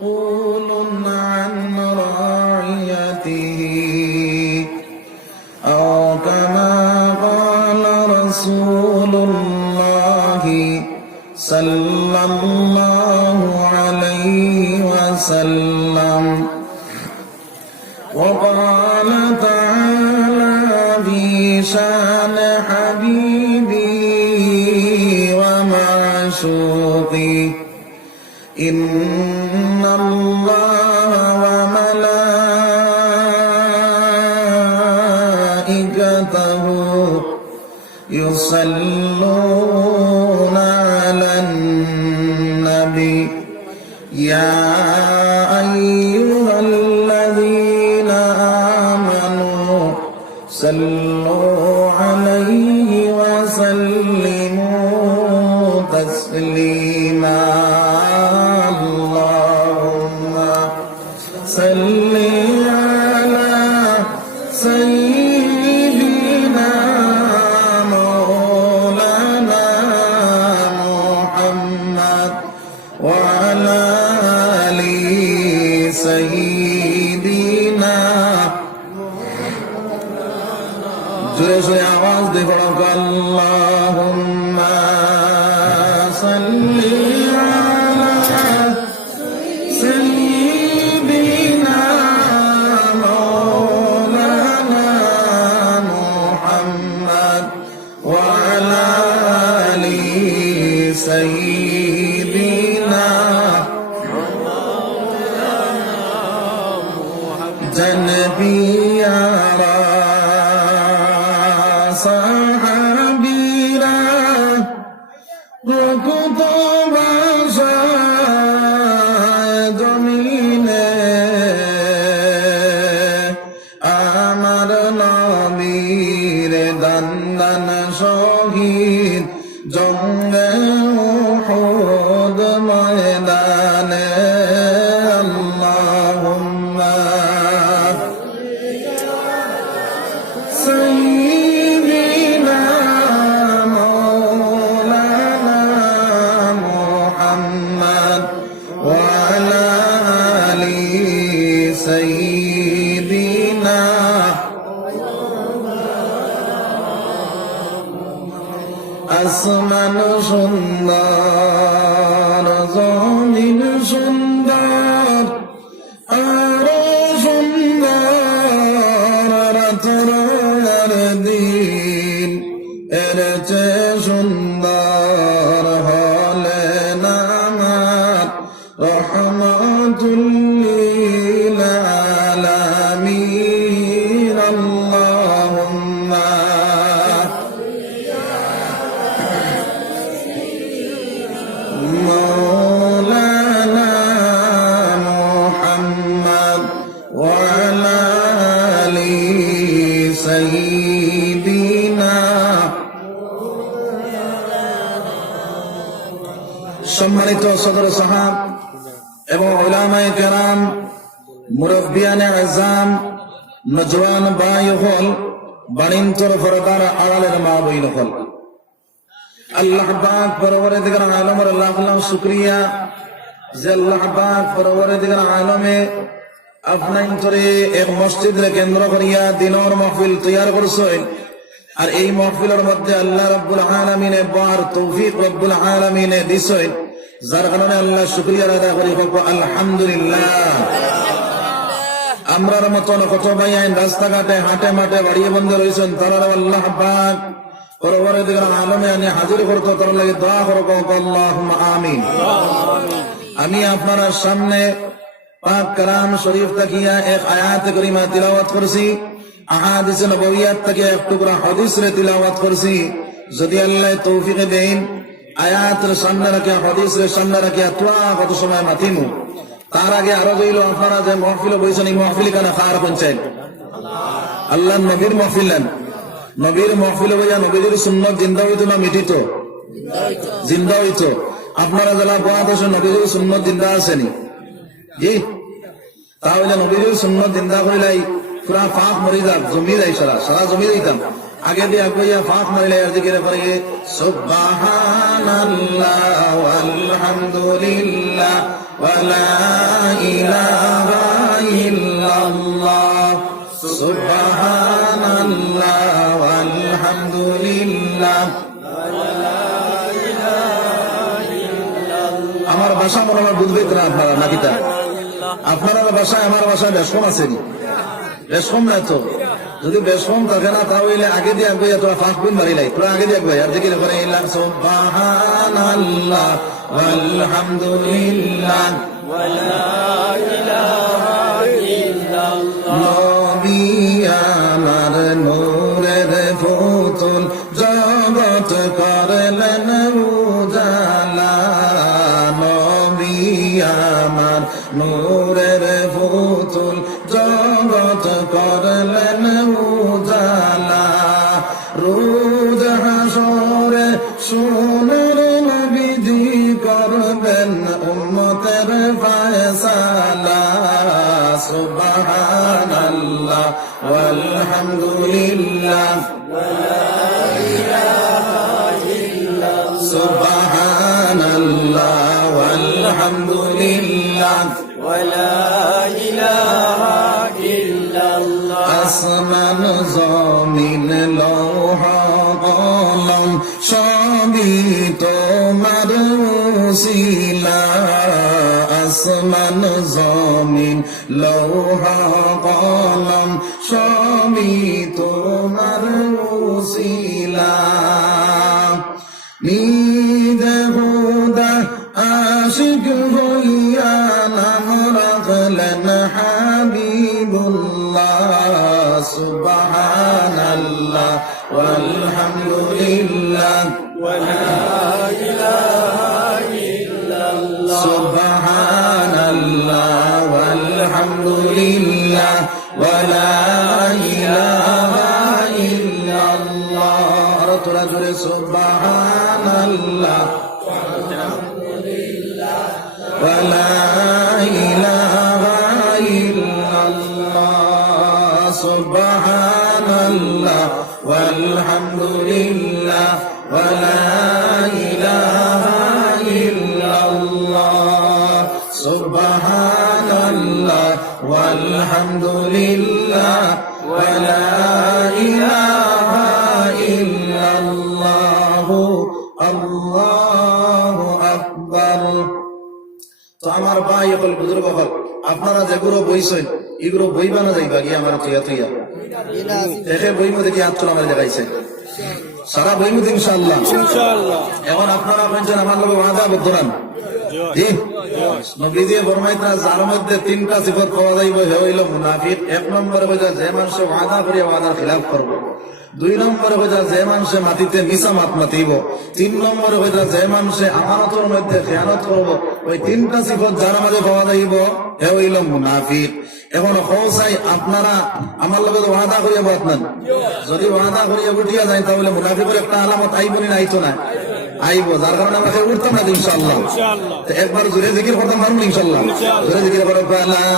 مسؤول عن رعيته أو كما قال رسول الله صلى الله عليه وسلم. وقال تعالى في شان حبيبي ومعشوقي إن الله وملائكته يصلون على النبي يا أيها الذين آمنوا صلوا عليه وسلموا تسليما. اللهم صل على سيدنا مولانا محمد وعلى آل سيدنا. জোরে জোরে আওয়াজ দিয়ে পড়ো আল্লাহুম্মা সাল্লি আলা সাইয়্যিদিনা মাওলানা মুহাম্মদ ওয়া আলা আলি সাইয়্যিদিনা জানবিয়া সাহাবীরা রকুত ভাষায় জমিনে আমার নবীর দান শহীদ জঙ্গে উহুদ ময়দানে আল্লাহুম্মা সাইয়্যিদিনা মাওলানা মুহাম্মদ ওয়া আলা আলি সাইয়্যিদিনা. আসমান সুন্দর জমিন সুন্দর আরো সুন্দর রাতের আর দিন এর চেয়ে সুন্দর হলেন আমার রহমাতুল লিল আলামিন. আল্লাহুম্মা مولانا محمد وعلى آل سيدنا. সম্মানিত সদর সাহাব এবং উলামায়ে কেরাম, মুরব্বিয়ানে আযম, নজওয়ান ভাই হল, বাণিন্তর ফরদার আড়ালের মা বইন হল, আল্লাহ পাক পরওয়ারদিগার আলমের লাখ লাখ শুকরিয়া যে আল্লাহ পাক পরওয়ারদিগার আলমে আপনাইন্তরে এক মসজিদের কেন্দ্র করিয়া দিনের মাহফিল তৈয়ার করছেন। আর এই মাহফিলের মধ্যে আল্লাহ রাব্বুল আলামিনে বার তৌফিক রাব্বুল আলামিনে দিছেন, যার কারণে আল্লাহ শুকরিয়া আদায় করি আলহামদুলিল্লাহ। আমরার মতন কত ভাই আইন রাস্তাঘাটে হাটে মাঠে বাড়িয়ে বন্ধ রয়েছেন, তারা আল্লাহ পাক পরওয়ারদিগার আলমে আনি হাজির করতে তার লাগে দোয়া করব আল্লাহুম্মা আমিন। আমি আপনার সামনে পাক কালাম শরীফ তাকিয়া এক আয়াত করিমা তিলাওয়াত করছি, আহাদিস নববিয়াত থেকে এক টুকরা হাদিস রে তিলাওয়াত করছি। যদি আল্লাহ তৌফিক দেন আয়াতের সামনে রাখিয়া হাদিস রে সামনে রাখিয়া তোয়া কত সময় মাতিমু। তার আগে আরো হইল আপনারা যে মাহফিলে বইছেন এই মাহফিল কেন খার পঞ্চায়েত আল্লাহ নবীর মাহফিল, নবীর মাহফিলে বইয়া নবীর সুন্নাত জিন্দা হইতো না মিটিত? জিন্দা হইতো। আপনারা যারা বয়াত আছেন নবীর সুন্নাত জিন্দা আসেনি? জি, তাহলে নবীর সুন্নাত জিন্দা করিলাই পুরা ফাঁক মরি যাক, জমি যাই সারা জমি দিতাম। আগে দিয়ে আগুয়া ফাঁক মারিলে আর দিকে পারে সুবহানাল্লাহ ওয়ালহামদুলিল্লাহ ওয়া লা ইলাহা ইল্লাল্লাহ সুবহানাল্লাহ আলহামদুলিল্লাহ। আমার ভাষা মনে হয় বুঝবে না আপনারা নাকি? তা আপনার ভাষায় আমার ভাষায় বেশকম আছে, বেশকম নাই তো? যদি বেশকম থাকে না তাহলে আগে দিয়ে আগে তোরা ফাঁক বিন মারিলাই, তোরা আগে দিয়ে আগে আর দেখি করে সুবহানাল্লাহ আলহামদুলিল্লাহ নবী আমার নূরের পুতুল জগৎ করলেন উজালা, নবী আমার নূরের পুতুল জগৎ করলেন উজালা। রোজ হাসরে সোনার নবীজি করবেন উম্মতের ফায়সালা। সুবহানাল্লাহ ওয়ালহামদুলিল্লাহ সুবহানাল্লাহ ওয়ালহামদুলিল্লাহ আসমান জমিন লৌহ কলম সবই তোমার উসিলা। আসমান জমিন লৌহ কলম সবই তোমার উসিলা। নিদ হুদা আশিক হইয়া নাম রাখলেন হাবিবুল্লাহ। সুবহানাল্লাহ ওয়ালহামদুলিল্লাহ সুবহানাল্লাহ ওয়ালহামদুলিল্লাহ ওয়ালা ইলাহা ইল্লাল্লাহ। আর তোরা জোরে সুবহানাল্লাহ ওয়ালা ইলাহা ইল্লাল্লাহ সুবহানাল্লাহ ওয়ালহামদুলিল্লাহ ওয়ালা ইলাহা ইল্লাল্লাহ সুবহানাল্লাহ ওয়ালহামদুলিল্লাহ ওয়ালা ইলাহা ইল্লাল্লাহ। আল্লাহু আকবার। তো আমার ভাই হল বুজুর্গ হল, আপনারা যেগুলো বইছেন এগুলো বই বানা যাইবা গিয়ে আমার থইয়া থইয়া দেখে বই মধ্যে কি আত্ম আমার দেখাইছে সারা বই মধ্যে ইনশাআল্লাহ। এখন আপনারা বলছেন আমার লোক ওয়াদা বদ্ধরান নবীজি ফরমাইতা যার মধ্যে তিনটা সিফত পাওয়া যাইব হে হইল মুনাফিক। এক নম্বরে হইল যে মানুষ ওয়াদা করিয়া ওয়াদার খিলাফ করবো। দুই নম্বরে হইল যে মানুষে মাটিতে মিছা মাত মাতিব। তিন নম্বরে হইল যে মানুষে আমানতের মধ্যে খেয়ানত করব। ওই তিনটা সিফত যার মাঝে পাওয়া যাইব হে হইল মুনাফিক। এখন হৌসাই আপনারা আমার লগে ওয়াদা করিয়া বাত নেন, যদি ওয়াদা করিয়া উঠিয়া যায় তাহলে মুনাফিকের একটা আলামত আইবনি না আইতো না আইব, যার কারণে আমাকে উঠতাম না ইনশাআল্লাহ। একবার জোরে জিকির করতাম পারবো ইনশাআল্লাহ। জোরে জিকির করো লা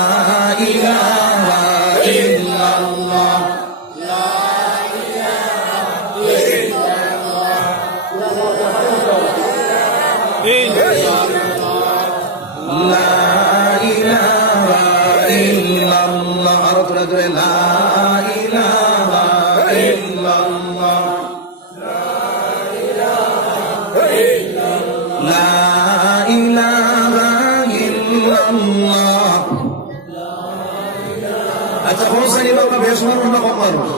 ইলাহা ইল্লাল্লাহ লা ইলাহা ইল্লাল্লাহ। আর তোরা জোরে লা ইলাহা ইল্লাল্লাহ লা ইলাহা ইল্লাল্লাহ। আচ্ছা হোসেন বাবা বেশ মানুষ না কম মানুষ?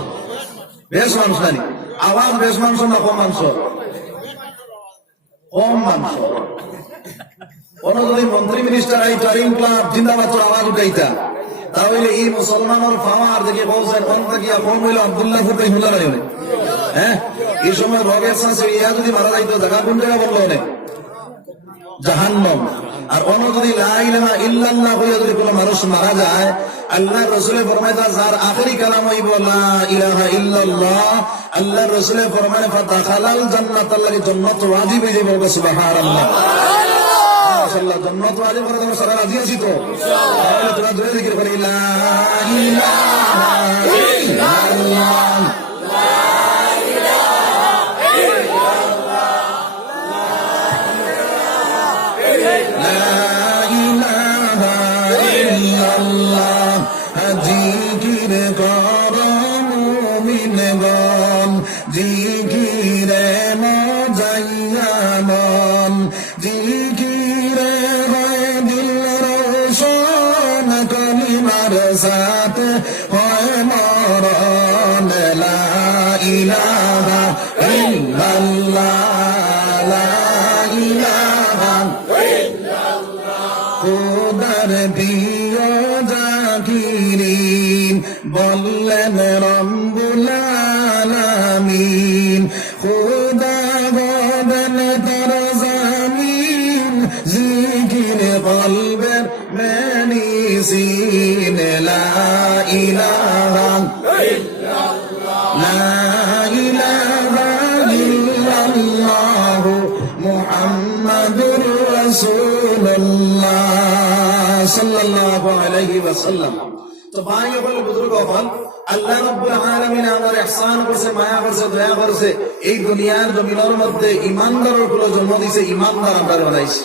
বেশ মানুষ জানি আওয়াজ বেশ মানুষ না কম মানুষ? কম মানুষ। কোন যদি মন্ত্রী মিনিস্টার আইতো আর ইনকলাব জিন্দাবাদ তোর আওয়াজ উঠাইতা তাহলে এই মুসলমানের পাওয়ার দেখে বলছেন কোন গিয়া কম হইল আব্দুল্লাহ ফুটাই হুলা নাই। হ্যাঁ এই সময় রগের সাথে ইয়া যদি মারা যাইতো জায়গা কোন জায়গা বললো অনেক জাহান্নাম। আর অন্য যদি লা ইলাহা ইল্লাল্লাহ বলে যদি কোনো মানুষ মারা যায় আল্লাহ রাসূল ফরমায় যার আখেরি কালাম হইব লা ইলাহা ইল্লাল্লাহ, আল্লাহ রাসূল ফরমায় ফাতাখালাল জান্নাত, আল্লাহর জান্নাত ওয়াজিব হয়ে যাবে। সুবহানাল্লাহ মাশাআল্লাহ। জান্নাত ওয়াজিব করে তোমরা সারা রাজি আছি তো? তাহলে তোমরা জোরে জিকির করে লা ইলাহা ইল্লাল্লাহ লা ইলাহা সাথে হয় মরণ লা ইলাহা ইল্লাল্লাহ লা ইলাহা খোদার প্রিয় জাকিরিন বললেন রব্বুল আলামিন খোদা বলেন তার জামিন জিকির কলবের মেনিসিন লা ইলাহা লা ইলাহা ইল্লাল্লাহু মুহাম্মাদুর রাসূলুল্লাহ সাল্লাল্লাহু আলাইহি ওয়াসাল্লাম। তো ভাই বল বুজুর্গ হল, আল্লাহ রাব্বুল আলামিন আমাদের ইহসান করেছে, মায়া করেছে, দয়া করেছে। এই দুনিয়ার জমিনের মধ্যে ইমানদারের গুলো জন্ম দিয়েছে, ইমানদার আমরা বানাইছে।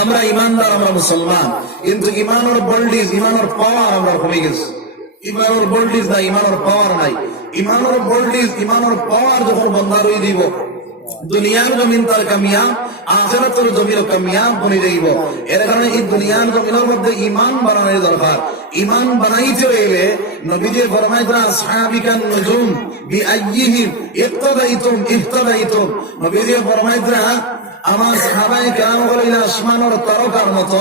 আমরা ইমানদার, আমরা মুসলমান, কিন্তু ইমানের বোল্ডিজ, ইমানের পাওয়ার আমরা কমে গেছে। ইমানের বোল্ডিজ নাই, ইমানের পাওয়ার নাই। ইমানের বোল্ডিজ, ইমানের পাওয়ার যখন বন্ধার হয়ে দিব, দুনিয়ার জমিন তার কামিয়াব, আখিরাতের জমিন কামিয়াব বনে যাইব। এর কারণে এই দুনিয়ার জমিনের মধ্যে ইমান বানানোর দরকার। ইমান বানাইতে হইলে নবীজি ফরমাইতেন আসহাবিকান নুজুম বিআইয়িহিম ইক্তাদাইতুম ইহতাদাইতুম। নবীজি ফরমাইতেন আমার সাহাবায়ে কেরাম হলেন আসমানের তারকার মতো।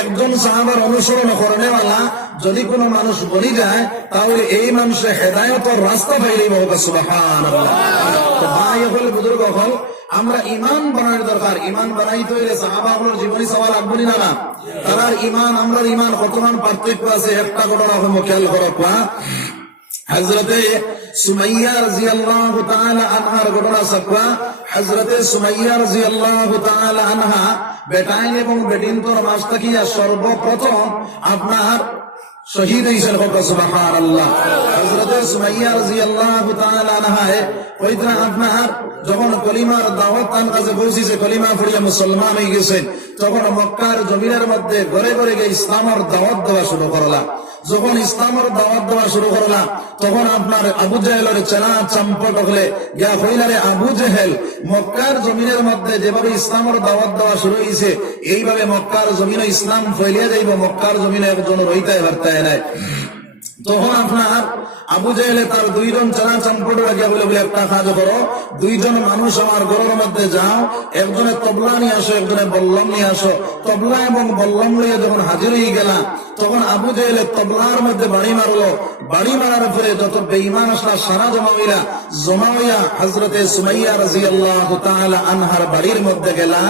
একজন সাহাবার অনুসরণ করেনেওয়ালা যদি কোনো মানুষ বনি যায়, তাহলে এই মানুষের হেদায়েতের রাস্তা পাইলেই বলবে সুবহানাল্লাহ। তো ভাই হল, বুজুর্গ হল, আমরা ইমান বানানোর দরকার। ইমান বানাইতে হইলে সাহাবাগুলোর জীবনী সওয়াল লাগবে না না? তার ইমান আমরা ইমান কতমান পার্থক্য আছে। একটা ঘটনা হলো খেয়াল করো। হযরতে সুমাইয়া রাদিয়াল্লাহু তাআলা আনহার ঘটনা সাকবা। হযরতে সুমাইয়া রাদিয়াল্লাহু তাআলা আনহা বেটাইন এবং বেটিনতর মাস থাকিয়া সর্বপ্রথম আপনার শহীদ হইছেন। সুবহানাল্লাহ। হযরতে সুমাইয়া রাদিয়াল্লাহু তাআলা আনহা কইতেন আপনার যখন কলিমার দাওয়াত তার কাছে পৌঁছেছে, কলিমা পড়িয়া মুসলমান হয়ে গেছেন, তখন মক্কার জমিনের মধ্যে ঘরে ঘরে গিয়ে ইসলামের দাওয়াত দেওয়া শুরু করলা। যখন ইসলামের দাওয়াত দেওয়া শুরু করলা, তখন আপনার আবু জাহেলের চেনা চাম্পট হলে গিয়া হইলারে আবু জাহেল মক্কার জমিনের মধ্যে যেভাবে ইসলামের দাওয়াত দেওয়া শুরু হয়েছে, এইভাবে মক্কার জমিনে ইসলাম ফেলিয়া যাইব। মক্কার জমিনে একজন রইতে পারতায় নাই। তখন আপনার আবু জাহেলে তার দুইজন চেনা চাম্পট লাগিয়া বলে বলে একটা কাজ করো, দুইজন মানুষ আমার ঘরের মধ্যে যাও, একজনে তবলা নিয়ে আসো, একজনে বল্লম নিয়ে আসো। তবলা এবং বল্লম নিয়ে যখন হাজির হয়ে গেলাম, তখন আবু জাহেলে তবলার মধ্যে বাড়ি মারলো। বাড়ি মারার পরে যত বেঈমান আসলা সারা জমা হইয়া হযরতে সুমাইয়া রাদিয়াল্লাহু তাআলা আনহার বাড়ির মধ্যে গেলা।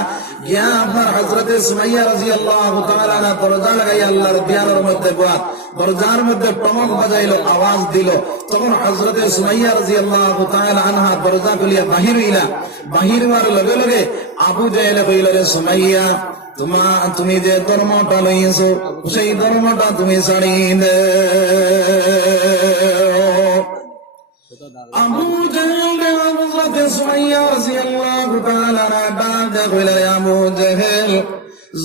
গিয়া আপনার হযরতে সুমাইয়া রাদিয়াল্লাহু তাআলা আনহা দরজা লাগাই আল্লাহর দিয়ারের মধ্যে বয়াত, দরজার মধ্যে টমক বাজাইলো, আওয়াজ দিল। তখন হযরতে সুমাইয়া রাদিয়াল্লাহু তাআলা আনহা দরজা খুলিয়া বাহির হইলা। বাহির হওয়ার লগে লগে আবু জাহেল কইল, রে সুমাইয়া, তুমি যে ধর্মটা লইছো সেই ধর্মটা তুমি ছাড়ি দে। আবু জাহেল হযরতে সুমাইয়া রাদিয়াল্লাহু তাআলা আনহা কইল, রে আবু জাহেল,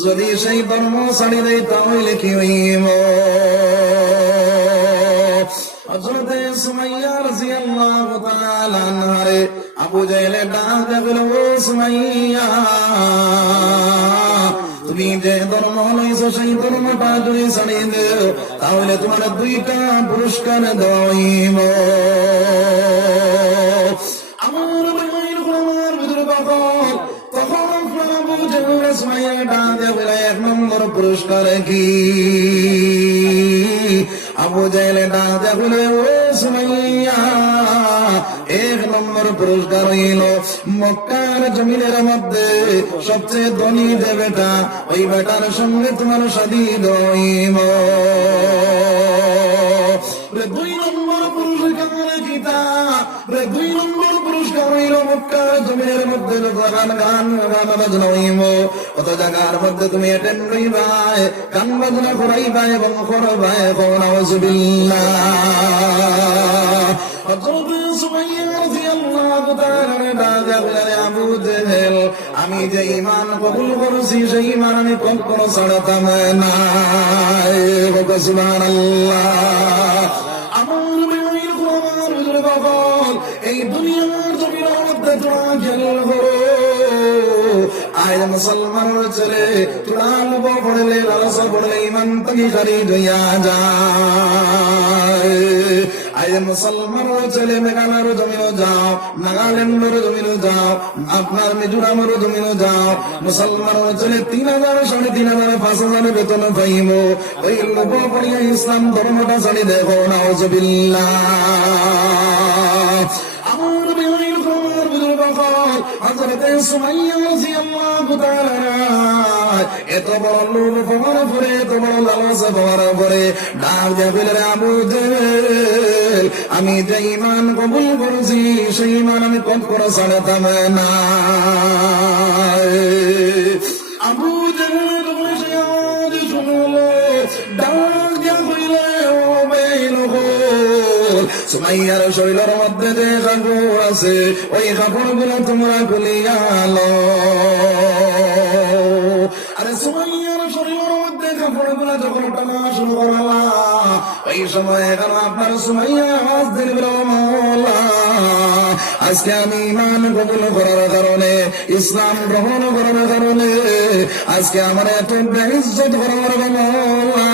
যদি সেই ধর্ম ছাড়ি দেই তাহলে কি হইব? হযরতে সুমাইয়া রাদিয়াল্লাহু তাআলা আনহা আবু জাহেল ডাক দিল, ও সুমাইয়া, তুমি যে ধর্ম লইছো সেই ধর্মটা যদি ছাড়ি দেও তাহলে তোমার দুইটা পুরস্কার দেওয়া হইব। আমার ভাইয়ের গোলামের ভিতরে বাবল, তখন আবু জাহেল সুমাইয়া ডাক দিল, এক নম্বর পুরস্কার কি? আবু জাহেল ডাক দিল, ও সুমাইয়া, এক নম্বর পুরস্কার হইল মক্কার জমিনের মধ্যে সবচেয়ে ধনী যে বেটা, ওই বেটার সঙ্গে তোমার শাদী হইব। দুই নম্বর পুরস্কার কিতা? দুই নম্বর পুরস্কার হইল মক্কার জমিনের মধ্যে গান বাজনা হইব। কত জায়গার মধ্যে তুমি অ্যাটেন্ড হইবাই, গান বাজনা করাইবা এবং করবাই। নাউযুবিল্লাহ। আবু জাহেল, আমি যে ঈমান কবুল করেছি সেই ঈমান আমি কখনো ছাড়তাম না। সুবহানাল্লাহ। এই দুনিয়ার জমিনের মধ্যে তোমার খেয়াল করো, আয় মুসলমানের ছেলে কোরআন পড়লে নামাজ পড়লে ঈমান থেকে খারিজ হইয়া যায়। আয় মুসলমানের ছেলে মেঘালয়ের জমিনে যাও, নাগাল্যান্ডের জমিনে যাও, আপনার মিজোরামের জমিনে যাও, মুসলমানের ছেলে 3,000 3,500 5,000 বেতন পাইব। ওই লোক পড়িয়া ইসলাম ধর্মটা ছাড়ি দেখো, নাউজুবিল্লাহ। আমার বিহারীর খবর বুজুর্গ হযরতে সুমাইয়া রাদিয়াল্লাহু তাআলা এত বড় লোক পাওয়ার পরে, এত বড় লালসা পাওয়ার পরে ডাক দিয়া বলে, আবু জেহেল, আমি যে ঈমান কবুল করেছি সেই ঈমান আমি কখনো ছাড়তাম না। আবু জেহেল বসে আওয়াজ শুনলো, ডাক দিয়া কইলে, ও বেইনগর, সুমাইয়ার শরীরের মধ্যে যে কাপড় আছে ওই কাপড়গুলো তোমরা খুলিয়া লো। আরে সুমাইয়ার শরীরের মধ্যে কাপড়গুলো যখন টানা শুরু করলা, এই সময় এখন আপনার সুমাইয়া আওয়াজ দিল, মাওলা, আজকে আমি ঈমান কবুল করার কারণে, ইসলাম গ্রহণ করার কারণে আজকে আমার এত বেইজ্জত করার মাওলা,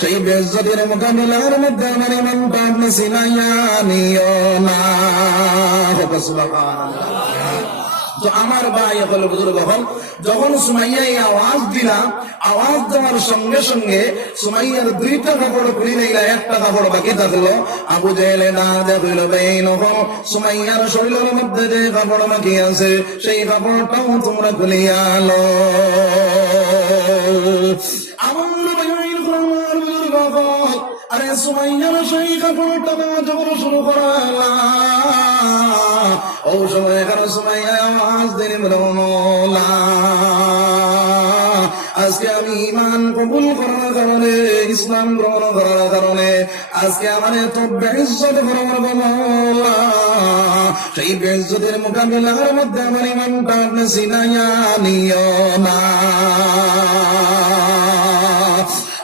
সেই বেইজ্জতের মোকাবিলার মধ্যে আমার ঈমানটা আপনি ছিনাইয়া নিও না। সুবহানাল্লাহ। তো আমার ভাই হল বুজুর্গ হল, যখন সুমাইয়া এই আওয়াজ দিলাম, আওয়াজ দেওয়ার সঙ্গে সঙ্গে সুমাইয়ার 2টা কাপড় খুলি নিলা, একটা কাপড় বাকি থাকলো। আবু জেহেল না দেখল, বেইনহ, সুমাইয়ার শরীরের মধ্যে যে কাপড় বাকি আছে সেই কাপড়টাও তোমরা খুলিয়া লো। আমার ভাইয়ের আমার বুজুর্গ হল, আরে সুমাইয়ার সেই কাপড়টা যখন শুরু করালা, ও সময় এখানে সুমাইয়া আওয়াজ দিল, মাওলা, আজকে আমি ঈমান কবুল করার কারণে, ইসলাম গ্রহণ করার কারণে আজকে আমার এত বেইজ্জত করার মাওলা, সেই বেইজ্জতের মোকাবিলার মধ্যে আমার ঈমানটা আপনি ছিনাইয়া নিও না।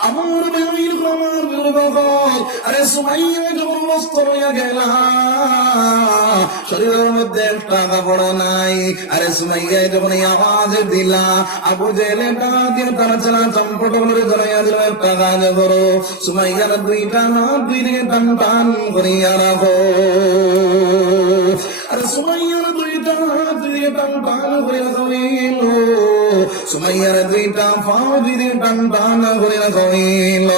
আমার বেইর আমার বিরবল, আরে সুমাইয়া যখন বস্ত্র হইয়া গেলা, শরীরের মধ্যে একটা কাপড় নাই। আরে সুমাইয়া যখন এই আওয়াজ দিলা, আবু জেহেল দিয়ে তারা চালা চম্পট করে ধরাইয়া দিল, একটা কাজ করো, সুমাইয়ার 2টা হাত 2 দিকে টান টান করিয়া রাখো। আরে সুমাইয়ার 2টা হাত 2 দিকে টান টান করিয়া রাখিল, সুমাইয়ার 2টা পা 2 দিকে টান টান করে রাখিল।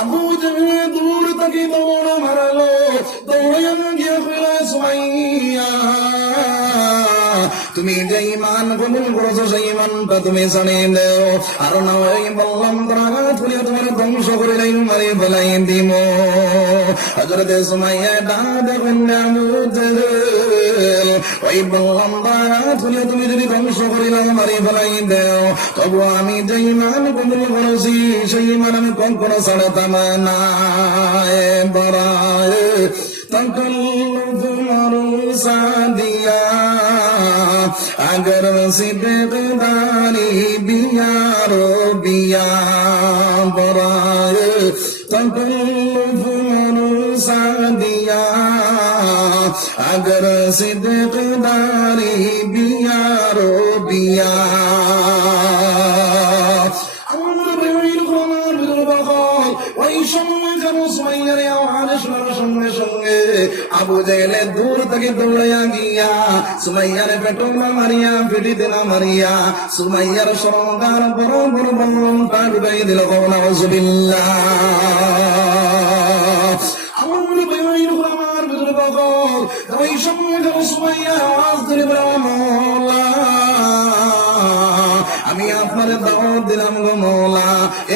আবু জেহেল দূর থেকে দৌড় মারালো, দৌড়াইয়া গিয়া কইল, সুমাইয়া, তুমি যে ঈমান কবুল করেছো সেই ঈমানটা তুমি জানিয়ে দাও, আর না ওই বললাম তারা তুলে তোমার ধ্বংস করে মারি ফেলাই দিব। হযরতে সুমাইয়া ডাক কন্যা, আবু জেহেল, ওই বললাম তারা তুলে তুমি যদি ধ্বংস করে মারি ফেলাই দাও, তবু আমি যে ঈমান কবুল করেছি সেই ঈমান আমি কখনো ছাড়তাম না। বরায়ে তকল্লুফ মারুসা দিয়া, अगर सिद्दीक़दारी बियारो बिया, बराए तकल्लुफ मरूसा दिया, अगर सिद्दीक़दारी बियारो बिया। ওই সময় যেন সুমাইয়ার আওয়াজ শোনার সঙ্গে সঙ্গে আবু জেহেল দূর থেকে দৌড়াইয়া গিয়া সুমাইয়ার পেটল মারিয়া, পিঠিতে না মারিয়া সুমাইয়ার সরঙ্গার বড় বড় বল্লমটা ঢুকাই দিল। নাউজুবিল্লাহ। আমার ভাইয়ের আমার বুজুর্গ ওই সময় যেন সুমাইয়া আওয়াজ ধরে মাওলা, আমি আপনার দাওয়াত দিলাম গো মাওলা,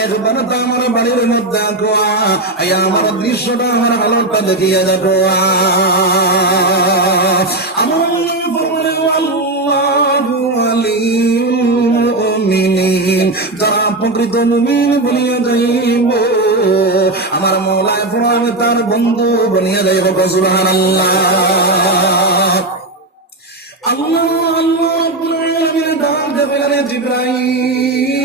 একবার তো আমার বাড়ির মধ্যে কোয়া, আমার দৃশ্যটা আমার হালতটা দেখিয়া যাবো। আমার আল্লাহু আলিয়ুল মুমিনিন, যারা প্রকৃত মুমিন বলিয়া যাইব, আমার মাওলায় আমি তার বন্ধু বলিয়া যাইব। সুবহানাল্লাহ। আল্লাহ আল্লাহ রাব্বুল আলামিন ডাক দেবেন, জিবরাইল,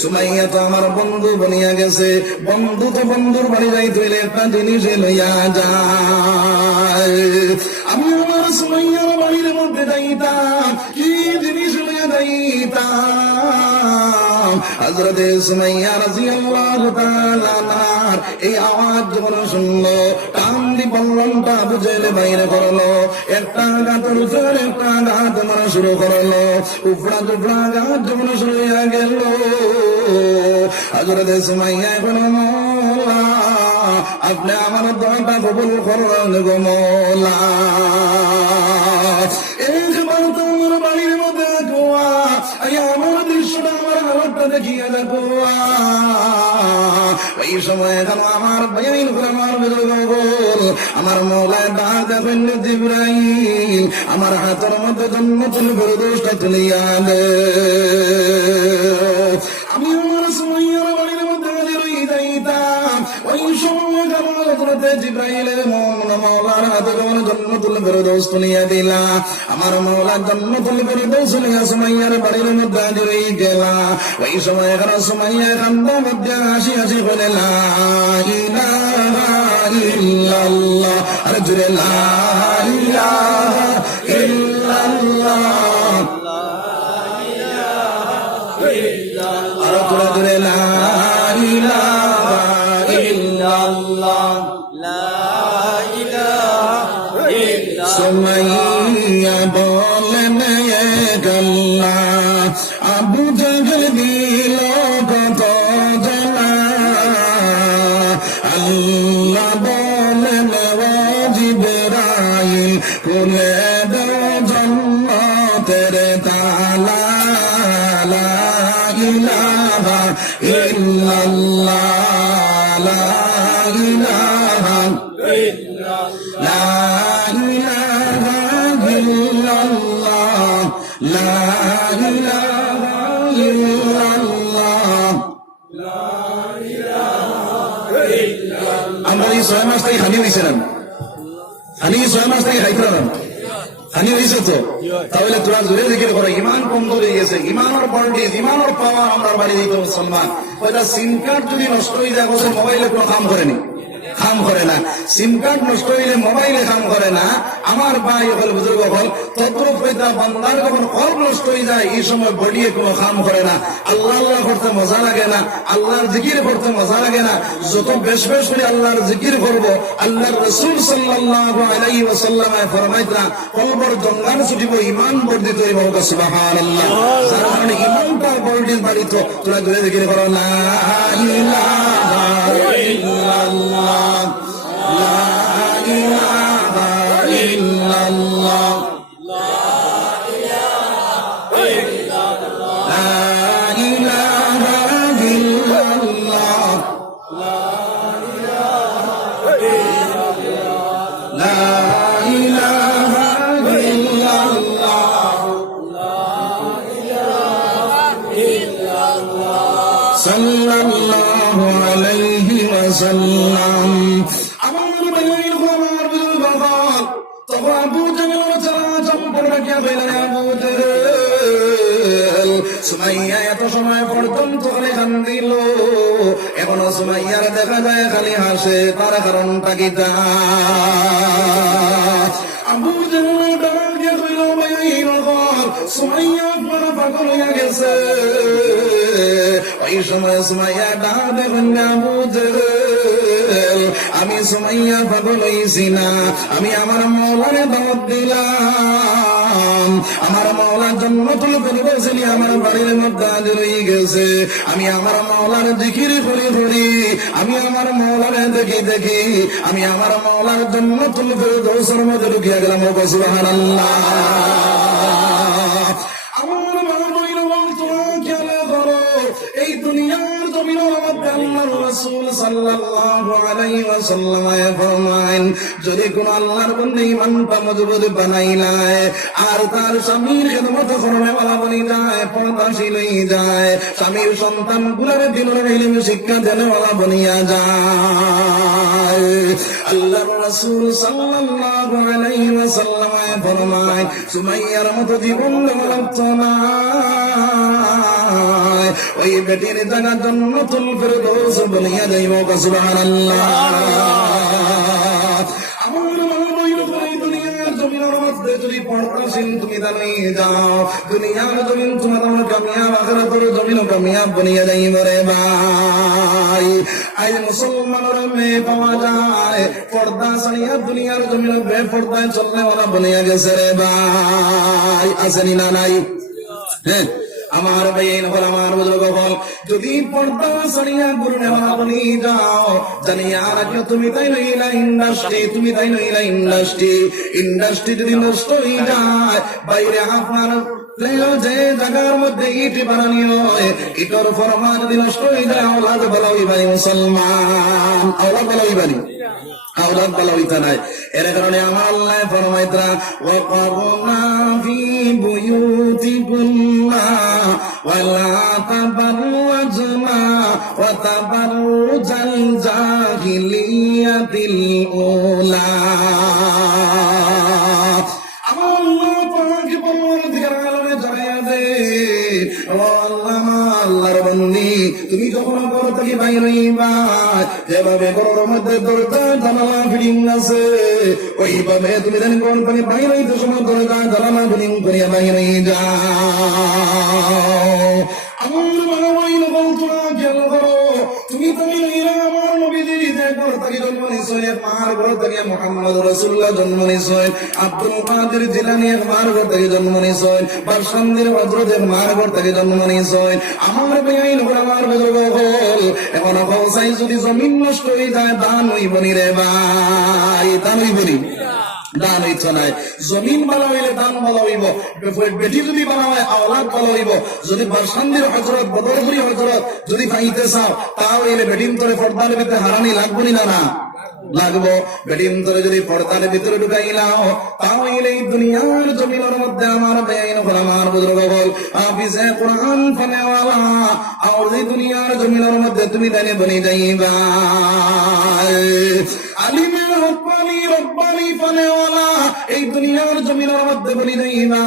সুমাইয়া তো আমার বন্ধু বনিয়া গেছে, বন্ধু তো বন্ধুর বাড়ি যাইতে হইলে একটা জিনিস লইয়া যায়। আমি আমার সুমাইয়ার বাড়ির মধ্যে মধ্যে যাইতাম, কি জিনিস লইয়া যাইতাম। হযরত সুমাইয়া রাদিয়াল্লাহু তাআলা আনহার এই আওয়াজ যখন শুনলো, কান্দি বললনটা বুঝেলে বাইরে করলো, একটা গাতের উপর একটা গাত মারা শুরু করলো, উপড়া টুকরা গাত যখন শুরু হয়ে গেল। হযরত সুমাইয়া বলল, মওলা আপনি আমার দোয়াটা কবুল করুন গো মওলা। একবার তোমার বাড়ির মধ্যে গোয়া, আমার দৃশ্যটা আমার হালতটা দেখিয়ে দেখো। ওই সময় এখন আমার বাইন আমার বল, আমার মওলায় ডাক দেখেন জিবরাইল, আমার হাতের মধ্যে জান্নাতুল ফেরদৌসটা তুলিয়া দে। আমি আমার সুমাইয়ার বাড়ির মধ্যে হাজির হয়ে যাইতাম। ওই সময় হযরতে জিবরাইলের মওলার হাতে যখন জান্নাতুল ফেরদৌস তুলিয়া দিলা, আমার মওলা জান্নাতুল ফেরদৌস নিয়ে সুমাইয়ার বাড়ির মধ্যে হাজির হয়ে গেলা। ওই সময় এখন সুমাইয়া কান্দার মধ্যে হাসি হাসি বলে, লা ইলাহা ইল্লাল্লাহ, আরে জুড়ে লা ইলাহা ইল্লাল্লাহ, আরো জোরে জোরে লা ইলাহা ইল্লাল্লাহ, সুমাইয়া বলেন গল্লা, আবু জাহেল দিল কত জ্বালা, আল্লাহ বলেন ও জিবরাইল খুলে দাও জান্নাতের তালা, লা ইলাহা ইল্লাল্লাহ, লা ইলাহা ইল্লাল্লাহ, লা ইলাহা ইল্লাল্লাহ, লা ইলাহা ইল্লাল্লাহ, লা ইলাহা ইল্লাল্লাহ। আমরা এই 6 মাস থেকে হানি হয়েছে না, হানি 6 মাস থেকে খাইতে না, হানি হয়েছে তো। তাহলে তোরা জোরে জিকির করো, ইমান কমজোর হয়ে গেছে, ইমানের পাল্টিস, ইমানের পাওয়ার আমরা বাড়ি দিতে মুসলমান। ওইটা সিম কার্ড যদি নষ্ট হয়ে যায়, বছর মোবাইলে কোনো কাম করেনি, কাম করে না। সিম কার্ড নষ্ট হইলে মোবাইলে কাম করে না। আমার ভাই হল বুজুর্গ হল তদ্রুপ হইতা বান্দার যখন কলব নষ্ট হয়ে যায়, এই সময় বডিয়ে কোনো কাম করে না। আল্লাহ আল্লাহ করতে মজা লাগে না, আল্লাহর জিকির করতে মজা লাগে না। যত বেশ বেশ করে আল্লাহর জিকির করব, আল্লাহর রাসূল সাল্লাল্লাহু আলাইহি ওয়াসাল্লাম ফরমাইতা কলবর জঙ্গান ছুটিব, ঈমান বর্ধিত হইব। সুবহানাল্লাহ। যার কারণে ঈমানটা বর্ধিত বাড়িত। তোরা ধরে জিকির করো, লা ইলাহা ইল্লাল্লাহ, লা ইলাহা ইল্লাল্লাহ, লা ইলাহা ইল্লাল্লাহ, লা ইলাহা ইল্লাল্লাহ, লা ইলাহা ইল্লাল্লাহ, লা ইলাহা ইল্লাল্লাহ, লা ইলাহা ইল্লাল্লাহ, সাল্লাল্লাহু আলাইহি ওয়াসাল্লাম। আমার ভাইয়ের আমার বাবার তখন আবু জাহেল চম্পড়া কে বেলা, আবু জাহেল সুমাইয়া এত সময় পর্যন্ত খালি কান্দিল, এখনো সুমাইয়ার দেখা যায় খালি হাসে। তার কারণটা কি? তা আবু জাহেল ডাক দিয়ে কইল, ভাইয়ের ঘর সুমাইয়া আপনারা পাগল হইয়া গেছে। ওই সময় সুমাইয়া ডাক দেখেন, আবু জাহেল আমি সুমাইয়া পাগল হইছি না, আমি আমার মওলারে দাওয়াত দিলাম। আমার মওলা জান্নাতুল ফেরদৌস নিয়ে আমার বাড়ির মধ্যে হাজির হয়ে গেছে। আমি আমার মওলার জিকির করি করি, আমি আমার মওলারে দেখি দেখি, আমি আমার মওলার জান্নাতুল ফেরদৌসের মধ্যে ঢুকিয়া গেলাম। সুবহানাল্লাহ। আমার মা বইল বলতো, খেয়াল করো এই দুনিয়ার জমিনের মধ্যে আল্লাহর রাসূল সাল্লাল্লাহু আলাইহি ওয়াসাল্লাম ফরমায়েন, যদি কোন আল্লাহর বন্দী ইমানটা মজবুত বানাইলায় আর তার স্বামীর খেদমত করবে ওয়ালা বনি যায়, পর্দাশীল হয়ে যায়, স্বামীর সন্তান গুলার দিনের ইলম শিক্ষা দেনে ওয়ালা বনিয়া যায়। আল্লাহর রাসূল সাল্লাল্লাহু আলাইহি ওয়াসাল্লাম ফরমায়েন, সুমাইয়ার মতো জীবন লাগতো না, ওই বেটির জায়গা জান্নাতুল ফেরদৌস বনিয়া যাইব। সুবহানাল্লাহ। আমার মা বইল, এই দুনিয়ার জমিনের মধ্যে যদি পর্দাশীল তুমি দাঁড়িয়ে যাও, দুনিয়ার জমিন তোমার কামিয়াব, আখিরাতের জমিন কামিয়াব বনিয়ে যাইব রে ভাই। আজ মুসলমানের মেয়ে পাওয়া যায় পর্দা ছাড়িয়া দুনিয়ার জমিন বেপর্দায় চললে ওরা বনিয়া গেছে রে ভাই। আসেনি না নাই? হ্যাঁ আমার ভাই হল, আমার বুজুর্গ হল, যদি পর্দা ছাড়িয়া গুরু নেওয়া বনি যাও, জানিয়া রাখিও তুমি তাই লইলা ইন্ডাস্ট্রি, তুমি তাই লইলা ইন্ডাস্ট্রি। ইন্ডাস্ট্রি যদি নষ্ট হয়ে যায়, বাইরে আপনার যে জায়গার মধ্যে ইট বানানি হয়, ইটর ফরমা যদি নষ্ট হয়ে যায়, আওলাদ ভালো হইবানি মুসলমান, আওলাদ ভালো হইবানি, আওলাদ ভালো হইতে নাই। এর কারণে আমার আল্লাহ ফরমাইতরা ওয়াকারনা ফি বুয়ুতিকুন্না ওয়ালা তাবাররাজনা ওয়া তাবাররুজাল জাহিলিয়াতিল উলা। আমার আল্লাহ পাক পরবর্তীকার আলমে জানায়া দে, ও আল্লাহ আল্লাহর বান্দি, তুমি যখন ঘর থেকে বাইর হইবা, যেভাবে ঘরের মধ্যে দরজা জানালা ফিটিং আছে, ওইভাবে তুমি জানি কোন পানি বাইর হইতে সময় দরজা জানালা ফিটিং করিয়া বাইর হয়ে যাও। আমার মনে হইল বলতোরা খেয়াল করো, তুমি তো আমার নবীজি যে ঘর থেকে জন্ম নিশ্চয়, মার ঘর থেকে মুহাম্মদ রাসূলুল্লাহ জন্ম নিশ্চয়, আব্দুল কাদের জিলানী মার ঘর থেকে জন্ম নিশ্চয়, বারসান্দির হযরত মার ঘর থেকে জন্ম নিশ্চয়। আমার বেআইন হল, আমার বুজুর্গ হল, এখন অবস্থায় যদি জমিন নষ্ট হয়ে যায়, দান হইবনি রে ভাই, দান হইবনি, দান হইতো নাই। জমিন ভালো হইলে দান ভালো হইব, বেটি যদি ভালো হয় আওলাদ ভালো হইব। যদি বারসান্দির হযরত, বদরপুরি হযরত যদি পাইতে চাও, তাহলে বেটিন তোরে পর্দার ভিতরে হারানি লাগবনি না? না লাগবো। বেটিন তোরে যদি পর্দার ভিতরে ঢুকাইলাও, তাহলে এই দুনিয়ার জমিনের মধ্যে আমার বেআইন হল, আমার বুজুর্গ হল, হাফিজে কোরআন ফানেওয়ালা, আর এই দুনিয়ার জমিনের মধ্যে তুমি দানে বনি যাইবা আলিমের রব্বানি, রব্বানি ফানেওয়ালা, এই দুনিয়ার জমিনের মধ্যে বনি যাইবা।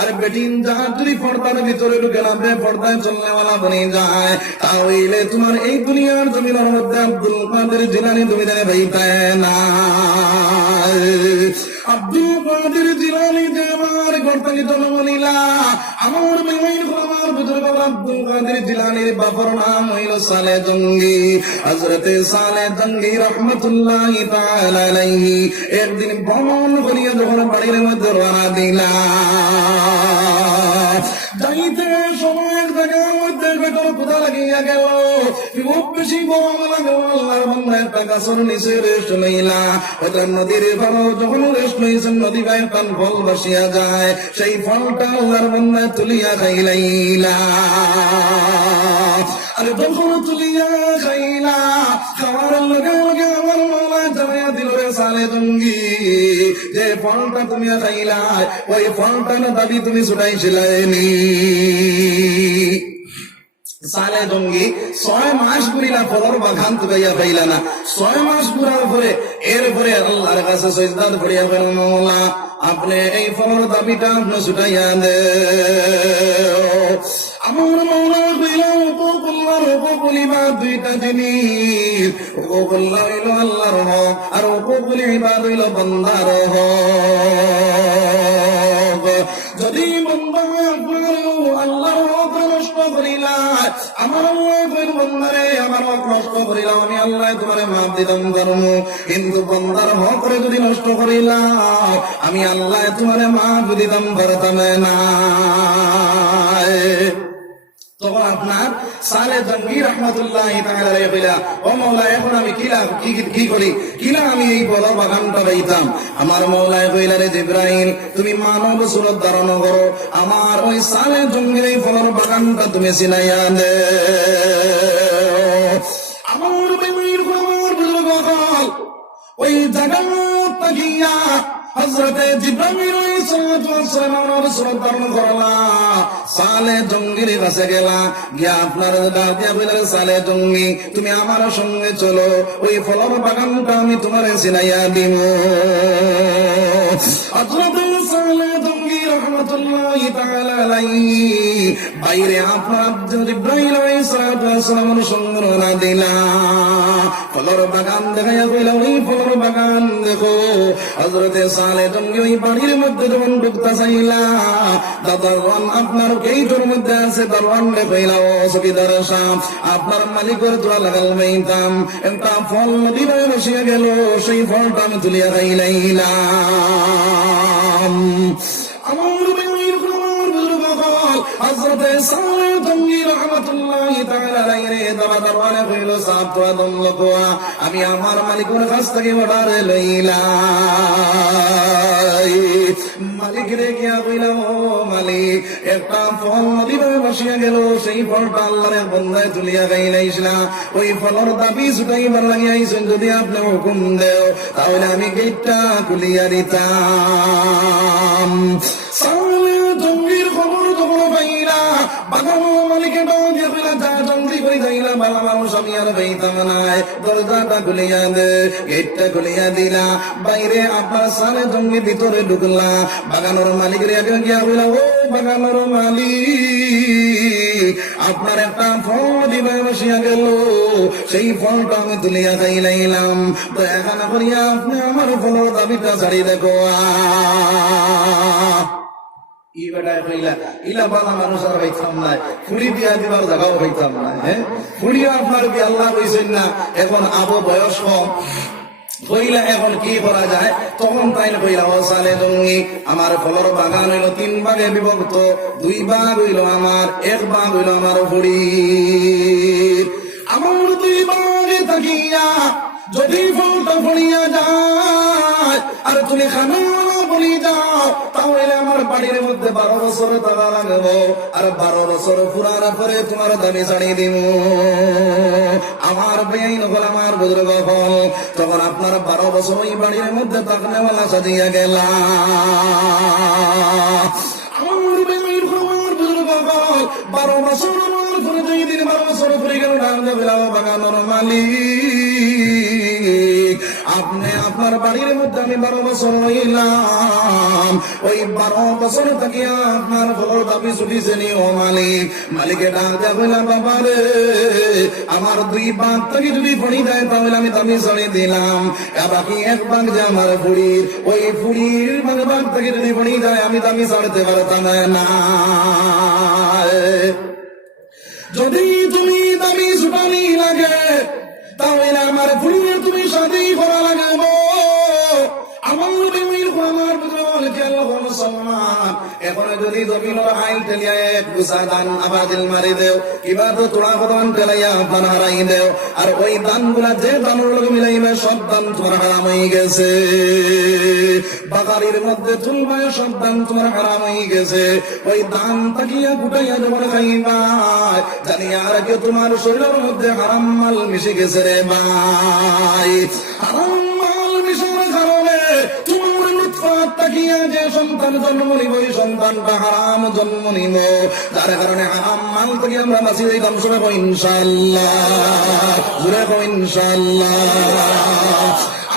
আর বেটিন যা যদি পর্দার ভিতরে ঢুকে না, বেপর্দায় চলনেওয়ালা বনি যায়, তাহলে তোমার এই দুনিয়ার জমিনের মধ্যে আব্দুল কাদের জিলানী তুমি দানে ভাইতে না। আব্দুল কাদের জিলানী যে আমার ঘর থেকে জন্ম নিলা, আমার মেয়ের আমার বুজুর্গ আব্দুল কাদের জিলানীর বাবার নাম হইল সালে জঙ্গি, হযরতে সালে জঙ্গি রহমাতুল্লাহি তাআলা আলাইহি। একদিন ভ্রমণ করিয়া যখন বাড়ির মধ্যে রওনা দিলা, যাইতে সময়ের জায়গার মধ্যে বেটার কোথা লাগিয়া গেল, খুব বেশি গরম লাগলো। আল্লাহর বান্দা একটা গাছের নিচে রেস্ট লইলা, ওটা নদীর ভালো যখন রেস্ট লইছেন, নদী গায়ে পান ফল বাসিয়া যায়, সেই ফলটা আল্লাহর বান্দা তুলিয়া খাইলাইলা। আরে যখন তুলিয়া খাইলা, খাওয়ার লগে লগে আমার মাওলা জানাইয়া দিল রে সালে জঙ্গি, যে ফলটা তুমি খাইলা, ওই ফলটা না দাবি তুমি ছুটাইছিলাইনি। সালে জঙ্গি 6 মাস ঘুরিলা, ফলর বাগান তো গাইয়া পাইলা না। 6 মাস ঘুরার পরে এরপরে আল্লাহর কাছে সিজদা করিয়া বলেন, মাওলা আপনি এই ফলর দাবিটা আপনি ছুটাইয়া দে। আমার মাওলা কইলা, উপকুল্লার উপকুলিবা দুইটা জিনিস, উপকুল্লা হইল আল্লাহর হক, আর উপকুলি ইবাদ হইল বান্দার হক। যদি বান্দা আল্লাহর হক নষ্ট করিলা, আমার আল্লাহ কইল বান্দারে আমার হক নষ্ট করিলাম, আমি আল্লাহ তোমারে মাফ দিতাম পারবো, কিন্তু বান্দার হক করে যদি নষ্ট করিলা, আমি আল্লাহ তোমারে মাফ দিতাম পারতাম না। তখন আপনার সালে জঙ্গি রহমাতুল্লাহি তাআলা আলাইহি কইলা, ও মাওলা এখন আমি কি করি, কিলা আমি এই বড় বাগানটা পাইতাম। আমার মাওলা কইলা, রে জিবরাইল তুমি মানব সুরত ধারণ করো, আমার ওই সালে জঙ্গির এই ফলের বাগানটা তুমি চিনাইয়া দে। আমার বেমির আমার বুজুর্গ হল, ওই জায়গা তাকিয়া হযরতে জিবরাইল আলাইহিস সালাম সুরত ধারণ করলা, সালে জঙ্গির কাছে গেলা, গিয়া আপনার ডাক দিয়া বললেন, সালে জঙ্গি তুমি আমার সঙ্গে চলো, ওই ফলের বাগানটা আমি তোমারে চিনাইয়া দিব। হযরত সালে জঙ্গি রহমাতুল্লাহি তাআলা আলাইহি বাইরে আপনার জিবরাইল আলাইহিস সালাতু ওয়াস সালামের সঙ্গে রওনা দিলাম। ফলের বাগান দেখাইয়া কইলা, ওই ফলের বাগান দেখো। হযরতে সালেহ জঙ্গি ওই বাড়ির মধ্যে যখন ঢুকতে চাইলা, দারওয়ান আপনার গেটের মধ্যে আছে, দারওয়ান কইলা, ও চকিদার সাহেব, আপনার মালিকের দোয়া লাগাল মেইতাম, একটা ফল নদীতে বসিয়া গেল, সেই ফলটা আমি তুলিয়া খাইলাইলাম। আমার বেমির খবর বুজুর্গ হল হযরতে সালেহ জঙ্গি রাহমাতুল্লাহি তাআলা আলাইহি দারওয়ানে কইল, সাহেব তো আদম কোয়া, আমি আমার মালিকের কাছ থেকে অর্ডার লইলাম। মালিক রে গিয়া কইলা, ও মালিক, একটা ফল নদীতে বসিয়া গেল, সেই ফলটা আল্লাহর বন্দায় তুলিয়া খাইলাইছিলাম, ওই ফলের দাবি ছুটাইবার লাগিয়াইছেন, যদি আপনি হুকুম দেও তাহলে আমি গেটটা খুলিয়া দিতাম। সালেহ জঙ্গির খবর তখন পাইলা, বাগান মালিকে ডাকিয়া কইলা, যা জলদি করে যাইলা, ভালো মানুষ আমি আর পাইতাম নাই, দরজাটা খুলিয়া দে। গেটটা খুলিয়া দিলা, বাইরে আপনার সালেহ জঙ্গি ভিতরে ঢুকলা। বাগানোর মালিক রে গিয়া কইলা, ও বাগানোর মালিক, আপনার একটা ফল দিবা বসিয়া গেল, সেই ফলটা আমি তুলিয়া খাইলাইলাম, দয়া না করিয়া আপনি আমার ফলের দাবিটা ছাড়ি দেখো। ই বেটায় কইলা, ইলা বালা মানুষ আর হইতাম নাই, ফুড়ি বিয়া দিবার জায়গাও হইতাম না। হ্যাঁ, ফুড়িও আপনার বিয়া আল্লাহ কইছেন না, এখন আবো বয়স কম, কইলা এখন কি করা যায়? তখন তাই কইলা, ও সালেহ জঙ্গি, আমার ফলের বাগান হইল 3 ভাগে বিভক্ত, 2 ভাগ হইল আমার, 1 ভাগ হইল আমার ফুড়ির। আমার 2 ভাগে থাকিয়া যদি ফলটা ফলিয়া যায় আর তুমি খানা বলি যাও, তাহলে আমার বাড়ির মধ্যে 12 বছর টাকা লাগবো, আর 12 বছর পুরার পরে তোমার দামি ছাড়িয়ে দিব। আমার বেআইন হল, আমার বুজুর্গ হল, তখন আপনার 12 বছর ওই বাড়ির মধ্যে তাকনেওয়ালা সাজিয়া গেলা। আমার বেআইন হল, আমার বুজুর্গ হল, 12 বছর আমার পরে 2 দিন 12 বছর পরে গেল ডান যাবিলাম বাগানোর মালিক, আপনি আপনার বাড়ির মধ্যে আমি 12 বছর হইলাম, ওই 12 বছর থাকিয়া আপনার ফলের দাবি ছুটিছেনি, ও মালিক। মালিকে ডাক দেয়া কইলাম, বাবা রে, আমার 2 ভাগ থেকে যদি পড়ি যায় তাহলে আমি দাবি ছাড়ি দিলাম, বাকি 1 ভাগ যে আমার ফুড়ির, ওই ফুড়ির ভাগ থেকে যদি পড়ি যায় আমি দাবি ছাড়তে পারতাম না। যদি তুমি দাবি ছুটানি লাগে তাহলে আমার ফুড়ির তুমি শাদি করা লাগাবো। আমার বেমির আমার বুঝল খেয়াল হল সম্মান, এখন যদি জমিনের আইল টেলিয়া 1 গুছা দান আবাদিল মারি দেও, কিবা তো তোড়া কদন টেলাইয়া আপনার হারাই দেও, আর ওই দান গুলা যে দানের লোক মিলাইবে সব দান তোমার হারাম হয়ে গেছে। বাগারির মধ্যে তুলবায় সব দান তোমার হারাম হয়ে গেছে। ওই দান তাকিয়া গুটাইয়া যখন খাইবা, জানি আর কেউ তোমার শরীরের মধ্যে হারাম মাল মিশে গেছে রে ভাই। হারাম মাল মিশার কারণে তোমার নুতফাত তাকিয়া যে সন্তান জন্ম নিব, ওই সন্তানটা হারাম জন্ম নিব, যার কারণে হারাম মাল থেকে আমরা বাঁচি যাইতাম। শুনে কো ইনশাআল্লাহ, জুড়ে কো ইনশাআল্লাহ।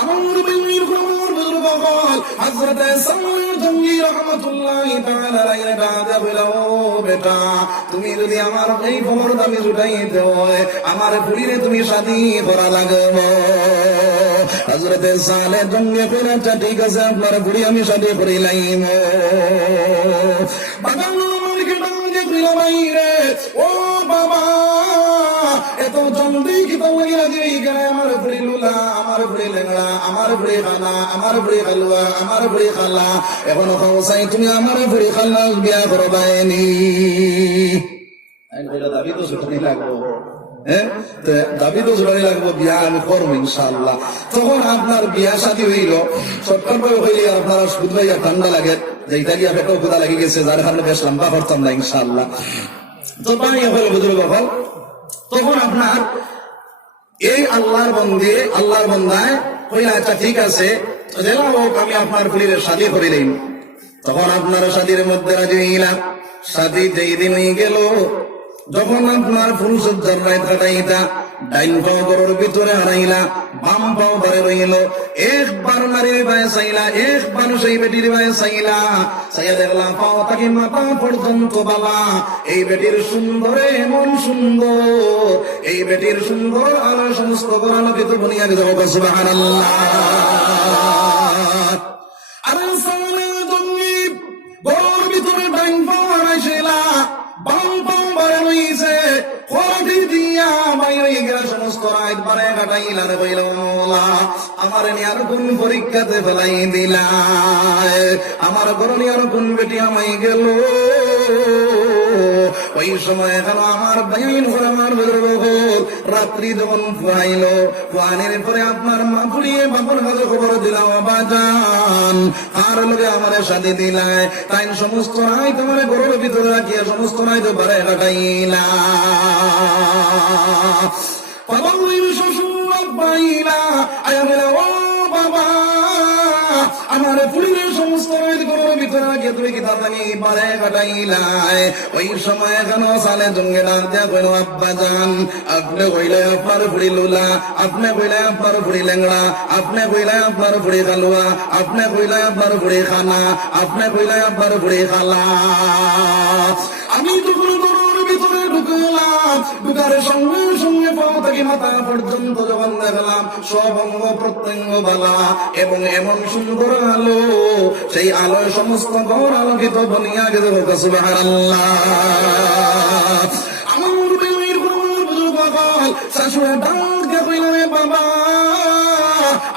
আমার বেমির খবর বুজুর্গ হল হযরতে সালেহ জঙ্গি রাহমাতুল্লাহি তাআলা আলাইহি ডাক বলে, ও বেটা, তুমি যদি আমার এই ফলের দাবি ছুটাইতে হয়, আমার ফুড়িরে তুমি শাদি করা লাগবে। হযরতে সালেহ জঙ্গি কইরা, আচ্ছা ঠিক আছে, আপনার ফুড়ি আমি শাদি করিলাম। বাগানোর মালিক ডাকে কইলা, ভাই রে, ও বাবা, এত জলদি কি তোমার লাগে এইখানে আমার ফুড়ি লুলা, আমার ফুড়ি লেংড়া, আমার ফুড়ি খানা, আমার ফুড়ি খালুয়া, আমার ফুড়ি খালা, এখনো খাও চাই তুমি আমার ফুড়ি খালা বিয়া করবাইনি। দাবি তো ছুটানি লাগবো, দাবি তো ছুটানি লাগবো, বিয়া আমি করবো ইনশাআল্লাহ। তখন আপনার বিয়া শাদী হইল, সরকার হইলে আপনার সুদ ভাইয়া ঠান্ডা লাগে, যে ইতালিয়া পেটেও ক্ষুদা লাগি গেছে, যার কারণে বেশ লম্বা করতাম না ইনশাআল্লাহ। তো পানি হল বুজুর্গ হল, তখন আপনার এই আল্লাহর বন্দায় কইলা, আচ্ছা ঠিক আছে, আমি আপনার ফুলির শাদী করিলাম। তখন আপনার শাদীর মধ্যে রাজি হইলাম। শাদী যেই দিন হয়ে গেল, যখন আপনার ফুল সজ্জার রাত কাটাইতা, ডাইন পাও গরুর ভিতরে হারাইলা, বাম পাও ধরে রইল, একবার নারীর পায়ে চাইলা, একবার সেই বেটির পায়ে চাইলা, চাইয়া দেখলাম পাও তাকে মাথা পর্যন্ত বালা। এই বেটির সুন্দর, এমন সুন্দর, এই বেটির সুন্দর আলো সমস্ত আলোকিত বনিয়া গেছে। সুবহানাল্লাহ। আর গরুর ভিতরে ডাইন পাও হারাইছিলা, বাম পাও বারে রইছে, খোলাটি দিয়া বাইরে গেলা সমস্ত রাত বারে কাটাইলা রে বইল মোলা। আমার নিয়ার কোন পরীক্ষাতে ফেলাই দিলা, আমার ঘর নিয়ার কোন বেটি আমাই গেল। ওই সময় এখন আমার বাইন আমার রাত্রি যখন ফুয়াইল, ফুয়ানের পরে আপনার মা ফুড়িয়ে বাপর কাছে খবর দিলাম, বাজান আর লোকে আমার সাথে দিলায়, তাই সমস্ত নাই তোমার ঘরের ভিতরে রাখিয়া সমস্ত নাই তো বারে কাটাইলা। বাবা শ্বশুর পাইলা, আয়া বলে ও বাবা আমার পুরীর সমস্ত ঘরের ভিতরে রাখিয়া তুমি কি তাড়াতাড়ি বারে কাটাইলাই। ওই সময় কেন সালে জঙ্গে ডাক দেয়া কইল, আব্বা যান আপনি কইলে আপনার ফুড়ি লুলা, আপনি কইলে আপনার ফুড়ি লেংড়া, আপনি কইলে আপনার ফুড়ি কালুয়া, আপনি কইলে আপনার ফুড়ি খানা, আপনি কইলে আপনার ফুড়ি খালা। আমি তখন ঘরের ভিতরে ঢুকলাম, ঢুকার সঙ্গে সঙ্গে পাও থেকে মাথা পর্যন্ত যখন দেখলাম সব অঙ্গ প্রত্যঙ্গ বালা এবং এমন সুন্দর আলো, সেই আলোয় সমস্ত ঘর আলোকিত বনিয়া গেছে। সুবহানাল্লাহ। আমার শাশুড়া ডাক কইলাম, বাবা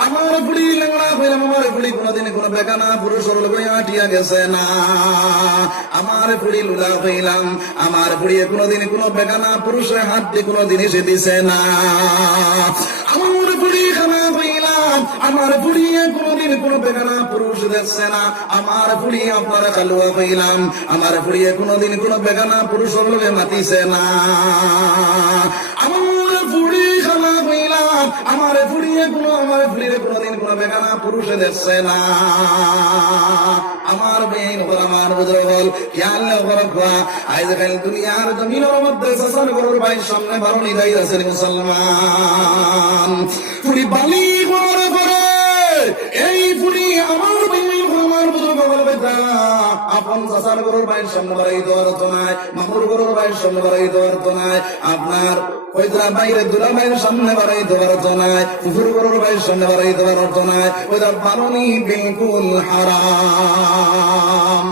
আমার বুড়ি লেংড়া কইলাম, আমার বুড়ি কোনদিন কোন বেগানা পুরুষের লগে আটিয়া গেছে না। আমার বুড়ি লুলা কইলাম, আমার বুড়ি কোনদিন কোন বেগানা পুরুষের হাত দিয়ে কোনদিন এসে দিছে না। আমার বুড়ি খানা কইলাম, আমার বুড়ি কোনদিন কোন বেগানা পুরুষ দেখছে না। আমার বুড়ি আপনার খালুয়া কইলাম, আমার বুড়ি কোনদিন কোন বেগানা পুরুষের লগে মাতিছে না। আমার বুড়ি খানা কইলাম, আমার বুড়িয়ে আমার বুড়িরে কোনদিন কোন বেগানা পুরুষে দেখছে না। আমার বেইন আমার বুঝে বল খেয়াল করবা, আজকাল দুনিয়ার জমিনের মধ্যে শাসন করুর ভাইয়ের সামনে বারণী দায়ী আছেন মুসলমান। পুরি বালি করে করে এই পুরি আমার বেইন আমার বুঝে বল বেটা আপন শাসন করুর ভাইয়ের সামনে বাড়াই দেওয়ার তো নাই, মামুর করুর ভাইয়ের সামনে বাড়াই দেওয়ার তো নাই, আপনার ওইটা বাইরে দুলা ভাইয়ের সামনে বাড়াই দেওয়ার তো নাই, ফুফুর গরুর ভাইয়ের সামনে বাড়াই দেওয়ার তো নাই, ওইটা বারণী বিলকুল হারাম।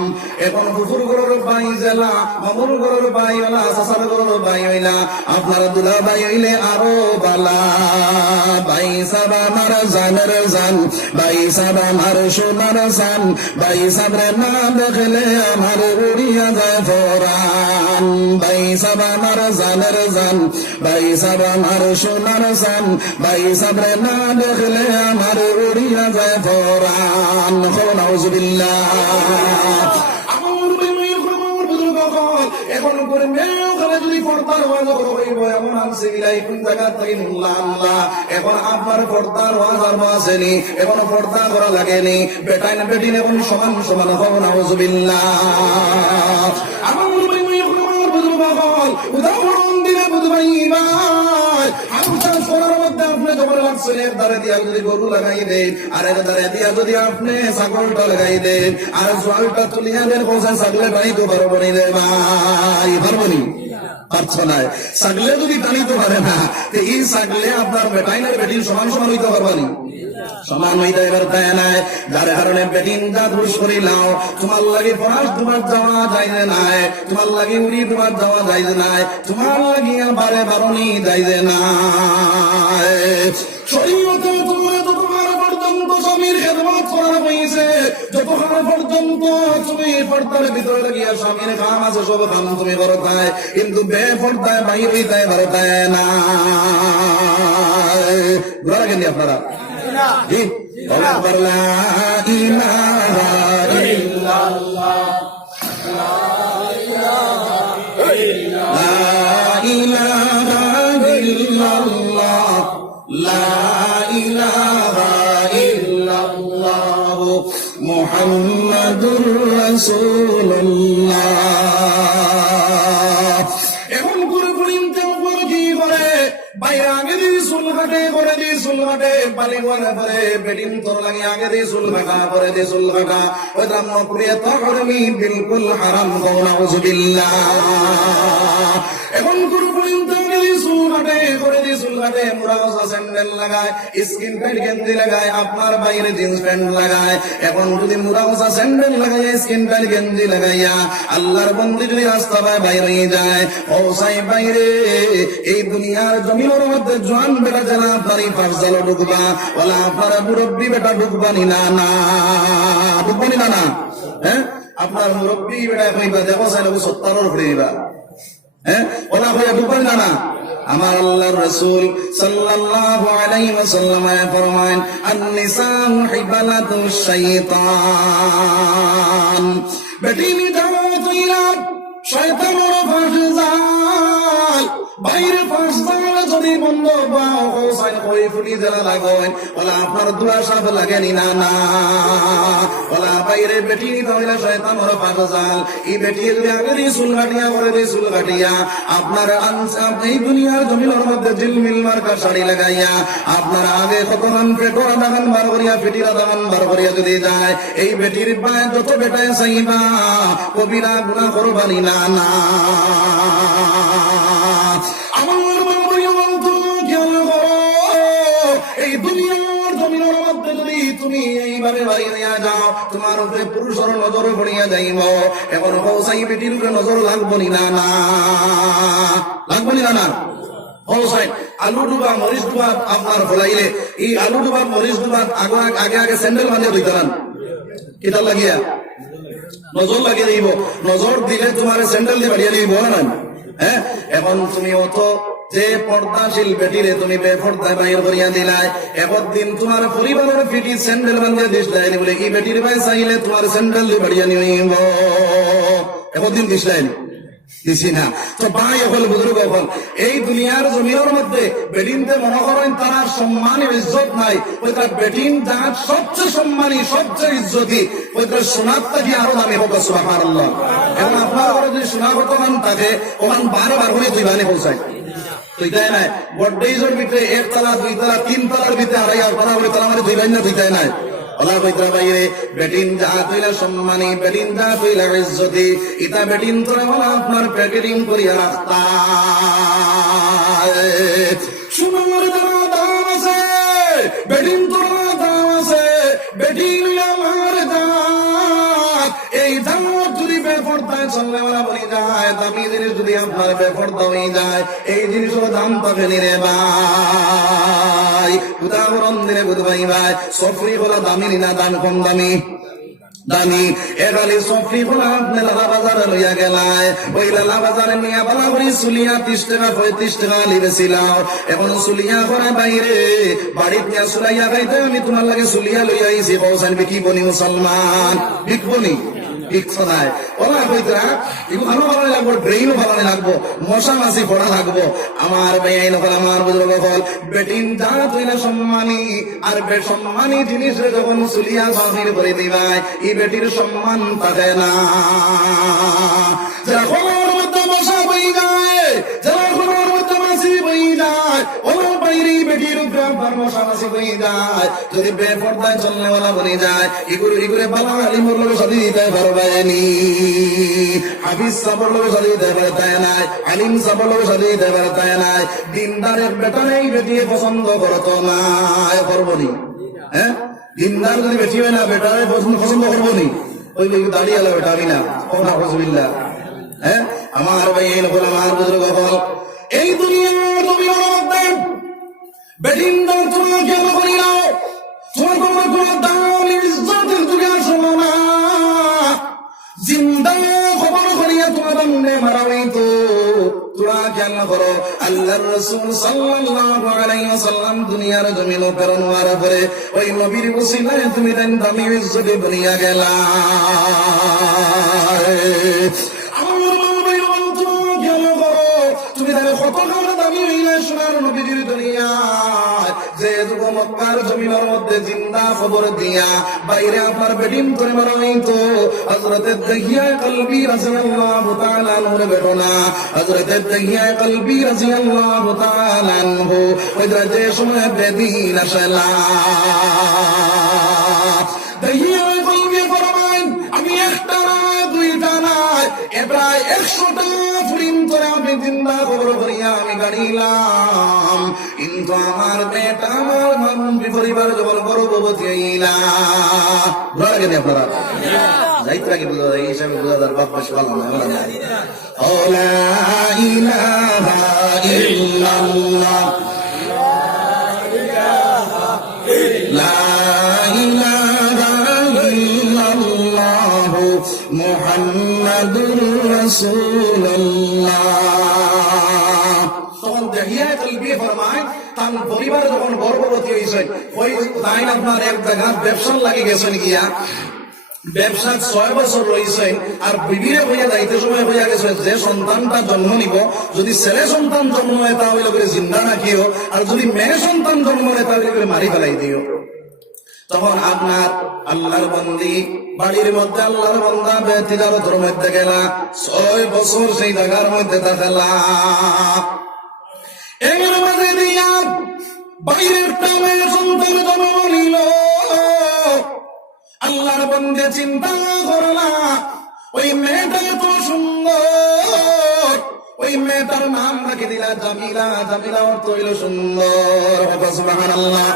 এখন ফুফুর গরুর ভাই জেলা, মামুর গরুর ভাই হইলা, শাসার গরুর ভাই হইলা, আপনার দুলা ভাই হইলে আরো বালা। ভাই সাব আমার জানের জান, ভাই সাব আমার সোনার জান, ভাই সাবরে না দেখলে আমার উড়িয়া যায় ফোরান। ভাই সাব আমার জানের জান, ভাই সাব আমার সোনার জান, ভাই সাবরে না দেখলে আমার উড়িয়া যায় ফোরান। নাউজুবিল্লাহ। এখন করে মেয়ে যদি পর্দার ওয়াজ হইব এমন আনছে গিলাই কোন জায়গা থেকে আল্লাহ। এখন আপনার পর্দার ওয়াজ আর আসেনি, এখন পর্দা করা লাগেনি, বেটাই না বেটিন এখন সমান সমান হব। নাউজুবিল্লাহ। আমার উদাহরণ দিলে বুঝবাই আপনি যখন লাগছেন এক ধারে দিয়া যদি গরু লাগাই দেন, আর এক ধারে দিয়া যদি আপনি ছাগলটা লাগাই দেন, আর জলটা তুলিয়া দেন, কোথায় ছাগলে টানিতে পারবো নি রে ভাই? পারবো নি? পারছো না। ছাগলে যদি টানিতে পারে না, এই ছাগলে আপনার বেটাইনের বেটিন সমান সমান হইতে পারবানি? সমান হইতে পারতায় নাই। যার কারণে বেটিন যা দুষ করিলাও, তোমার লাগে পড়াশ তোমার যাওয়া যায় যে নাই, তোমার লাগে উড়ি তোমার যাওয়া যায় যে নাই, তোমার লাগিয়া বারে বারণি যায় যে নাই। শরীয়তে তোমার পর্যন্ত স্বামীর খেদমত করা হয়েছে, যতক্ষণ পর্যন্ত তুমি পর্দার ভিতরে লাগিয়া স্বামীর কাম আছে সব কাম তুমি করতায়, কিন্তু বেপর্দায় বাহির হইতায় পারতায় না। ঘোরা কেন আপনারা মুহাম্মাদুর রাসূলুল্লাহ। এখন করে কি করে বাইরে আগে দিয়ে চুল কাটে করে দিয়ে চুল কাটে পালি করে পরে বেডিং তোর লাগে আগে দিয়ে চুল কাটা করে দিয়ে চুল কাটা ওই রাম্মপুরিয়া তহরমি বিলকুল হারাম কওনা উযুবিল্লাহ এখন কোন পর্যন্ত আগে দিয়ে চুল কাটে করে দিয়ে চুল কাটে মুরাওসা স্যান্ডেল লাগায় স্কিন টাইট গেঞ্জি লাগায় আপনার বাইরে জিন্স প্যান্ট লাগায় এখন যদি মুরাওসা স্যান্ডেল লাগায় স্কিন টাইট গেঞ্জি লাগাইয়া আল্লাহর বন্দি যদি রাস্তা বাইরে যায় ও সাই বাইরে এই দুনিয়ার জমিনের মধ্যে জোয়ান বেটা জানা পারি ফারজালো ঢুকবা ওলা আপনার মুরব্বী বেটা ঢুকবানি না না ঢুকবানি না না হ্যাঁ আপনার মুরব্বী বেটা কইবা দেখো সাই 70 উপরে দিবা হ্যাঁ ওলা ভাইয়া ঢুকবানি না না আমার আল্লাহর রাসূল সাল্লাল্লাহু আলাইহি ওয়াসাল্লাম ফরমায়েন আন-নিসাউ হিবালাতুশ শাইতান বেটিনি যাও তুইরা শয়তানের ফাঁসজাল বাইরে ফাঁসজাল যদি বন্ধ পাও হোসাইন কই ফুটি দেলা লাগেন ওলা আপনার দুয়া সাফ লাগেনি না না ওলা বাইরে বেটিনি তাহলে শয়তানের ফাঁসজাল এই বেটি যদি আগে দিয়ে চুল কাটিয়া করে দিয়ে চুল কাটিয়া আপনার এই দুনিয়ার জমিনের মধ্যে জিলমিল মার্কা শাড়ি লাগাইয়া আপনার আগে কতক্ষণ পেটোরা দাগান বার করিয়া ফিটিরা দাগান বার করিয়া যদি যায় এই বেটির পায়ে যত বেটায় চাইবা কবিরা গুনাহ করবানি না না আমার এই দুনিয়ার জমিনের মধ্যে যদি তুমি এইভাবে বাইরে যাও তোমার উপরে পুরুষের নজর পড়িয়া যাইব এখন পৌঁছাই বেটির উপরে নজর লাগবনি না না লাগবনি না না আলু ডুবা মরিচ ডুবা আপনার ফলাইলে এই আলু ডুবা মরিচ ডুবা আগে আগে স্যান্ডেল বাঁধিয়ে দিতেন কিতা লাগিয়া নজর লাগিয়ে দিব নজর দিলে তোমার স্যান্ডেল দিয়ে বাড়িয়ে দিব না হ্যাঁ এখন তুমি অত যে পর্দাশীল বেটিরে তুমি বেপর্দায় বাইর করিয়া দিলাই একদিন তোমার পরিবারের ফিটি স্যান্ডেল বাঁধিয়ে দিস দেয়নি বলে এই বেটির ভাই চাইলে তোমার স্যান্ডেল দিয়ে বাড়িয়ে নিব একদিন দিস দেয়নি দিছি না তো ভাই হল বুজুর্গ হল এই দুনিয়ার জমিনের মধ্যে বেটিনতে মনে করেন তার সম্মানের ইজ্জত নাই ওই তার বেটিন যার সবচেয়ে সম্মানী সবচেয়ে ইজ্জতি ওই তার সোনারটা কি আরো দামি হোক সুবহানাল্লাহ এবং আপনার ঘরে যদি সোনা বর্তমান থাকে ওখান বারবার করে দুই বানে পৌঁছায় তুইতাই নাই বড্ডেজের ভিতরে 1 তলা 2 তলা 3 তলার ভিতরে আড়াই তলা বলে তলা মানে দুই বান না তুইতাই নাই আল্লাহ কইতরা বাইরে বেটিন যা তুইলা সম্মানী বেটিন যা তুইলা ইজ্জতি ইতা বেটিন তোরা বলা আপনার প্যাকেটিং করিয়া রাখতা সুনামের দাম আছে বেটিন তোরা দাম আছে বেটিন আমার দাম এই দাম যদি বেপরদায় চললে ওরা বলি যায় দামি জিনিস যদি আপনার বেপরদা হয়ে যায় এই জিনিসের দাম পাবে রে ভাই উদাহরণ দিলে বুঝবাই ভাই সফরি বলা দামি না দাম কম দামি দামি এগালি সফরি বলা আপনি লালা বাজারে লইয়া গেলায় ওই লালা বাজারে নিয়ে বলা করি চুলিয়া 30 টাকা 35 টাকা লিবেছিলাম এখন চুলিয়া করে বাইরে বাড়িত নিয়ে চুলাইয়া খাইতে আমি তোমার লাগে চুলিয়া লইয়া আইছি বলছেন বিকি বনি মুসলমান বিকবনি নাই ওলা কইতরা এগুলো ভালো ভালো লাগবো ব্রেইনও ভালো লাগবো মশা মাছি পড়া লাগবো আমার বেআইন হল আমার বুঝলো হল বেটিন যা তুই না সম্মানী আর বেসম্মানী জিনিস যখন চুলিয়া বাহির করে দিবাই এই বেটির সম্মান থাকে না যারা খবর মধ্যে মশা বই যায় যারা খবর মধ্যে মাছি বই যায় ওলা বাইরে বেটির উপরে আবার মশা মাছি বই যায় যদি বেপর্দায় চলনেওয়ালা বনে যায় এগুলো বালা আলিমর লোক সাথে দিতে পারবে হাফিজ সাবর লোক সাথে দিতে পারতে নাই আলিম সাবর লোক সাথে দিতে পারতে নাই দিনদারের বেটা নেই বেটিয়ে পছন্দ করতো না করবো নি হ্যাঁ দিনদার যদি বেটি হয় না বেটারে পছন্দ করবো নি ওই দাঁড়িয়ে এলো বেটা আমি না কোনা হজবিল্লা হ্যাঁ আমার ভাই এই লোক আমার বুজুর্গ হল এই দুনিয়ার জমিনের মধ্যে বেটিনদার তোমার কেন করি নাও তোমার কোনো দাম ইজ্জতের যুগে আসলো না জিন্দা খবর করিয়া তোমার মনে মারা হইতো তোরা খেয়াল করো আল্লাহর রাসূল সাল্লাল্লাহু আলাইহি ওয়াসাল্লাম দুনিয়ার জমিন প্রেরণ হওয়ার পরে ওই নবীর ওসিলায় তুমি দেন দামি ইজ্জতে বনিয়া গেলা তুমি তাহলে কত দামি হইলে সোনার নবীজির দুনিয়ায় যে যুগ মক্কার জমিনের মধ্যে জিন্দা খবর দিয়া বাইরে আপনার বেডিম করে মারা হইতো হযরতে দাহিয়া কলবি রাদিয়াল্লাহু তাআলা আনহুর বেটনা হযরতে দাহিয়া কলবি রাদিয়াল্লাহু তাআলা আনহু ওই যে সময় বেদিন আসলা দাহিয়া কলবি ফরমান আমি একটা না দুইটা না প্রায় 100টা ফুরিন করে আমি জিন্দা খবর করিয়া আমি গাড়িলাম কিন্তু আমার বেটা আমার মানবী পরিবার যখন গর্ভবতী হইলা বুঝা লাগে আপনারা যাইতে লাগে বুঝা এই হিসাবে বুঝাদার বাপ বেশ ভালো না লা ইলাহা ইল্লাল্লাহ লা ইলাহা ইল্লাল্লাহ মুহাম্মাদুর রাসূলুল্লাহ তখন দাহিয়া কলবি ফরমায় তার পরিবার যখন গর্ভবতী হয়েছে ওই তাই আপনার এক জায়গা ব্যবসা লাগে গেছেন গিয়া ব্যবসা 6 বছর রয়েছেন আর বিবিরে হইয়া যাইতে সময় হইয়া গেছে যে সন্তানটা জন্ম নিব যদি ছেলে সন্তান জন্ম হয় তাহলে করে জিন্দা রাখিও আর যদি মেয়ে সন্তান জন্ম হয় তাহলে করে মারি ফেলাই দিও তখন আপনার আল্লাহর বন্দী বাড়ির মধ্যে আল্লাহর বান্দা বেতিজারতের মধ্যে গেলা 6 বছর সেই জায়গার মধ্যে থাকলা এর মাঝে দিয়া বাইরের টামে সন্তান জন্ম নিল আল্লাহর বন্দে চিন্তা করলা ওই মেয়েটা এত সুন্দর ওই মেয়েটার নাম রাখি দিলা জামিলা জামিলা অর্থ হইল সুন্দর সুবহানাল্লাহ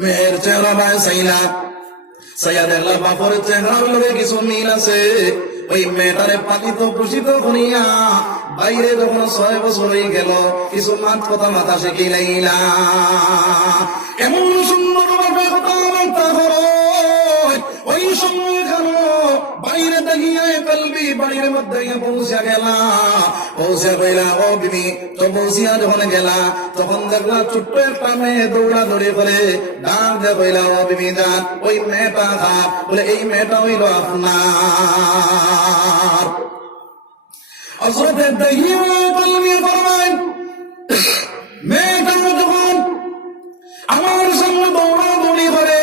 মেয়ের চেহারা বায় সাইলা সাইয়াদের বাপর চেহারার লগে কিছু মিল আছে ওই মেয়েটারে পালিত পোষিত করিয়া বাইরে যখন 6 বছর হয়ে গেল কিছু মাত কথা মাথা শিখিলাইলা এমন সুন্দর ভাবে কথা বার্তা করো ওই সময় কেন বাইরে দাহিয়া কলবি বাড়ির মধ্যে পৌঁছা গেলা পৌঁছা গেলা ও বিবি তো পৌঁছিয়া যখন গেলা তখন দেখলা ছোট্ট একটা মেয়ে দৌড়া দৌড়ি করে ডাক দিয়ে কইলা ও বিবি যান ওই মেয়েটা হাত বলে এই মেয়েটা হইল আপনার হযরতে দাহিয়া কলবি ফরমান মেয়েটা যখন আমার সামনে দৌড়া দৌড়ি করে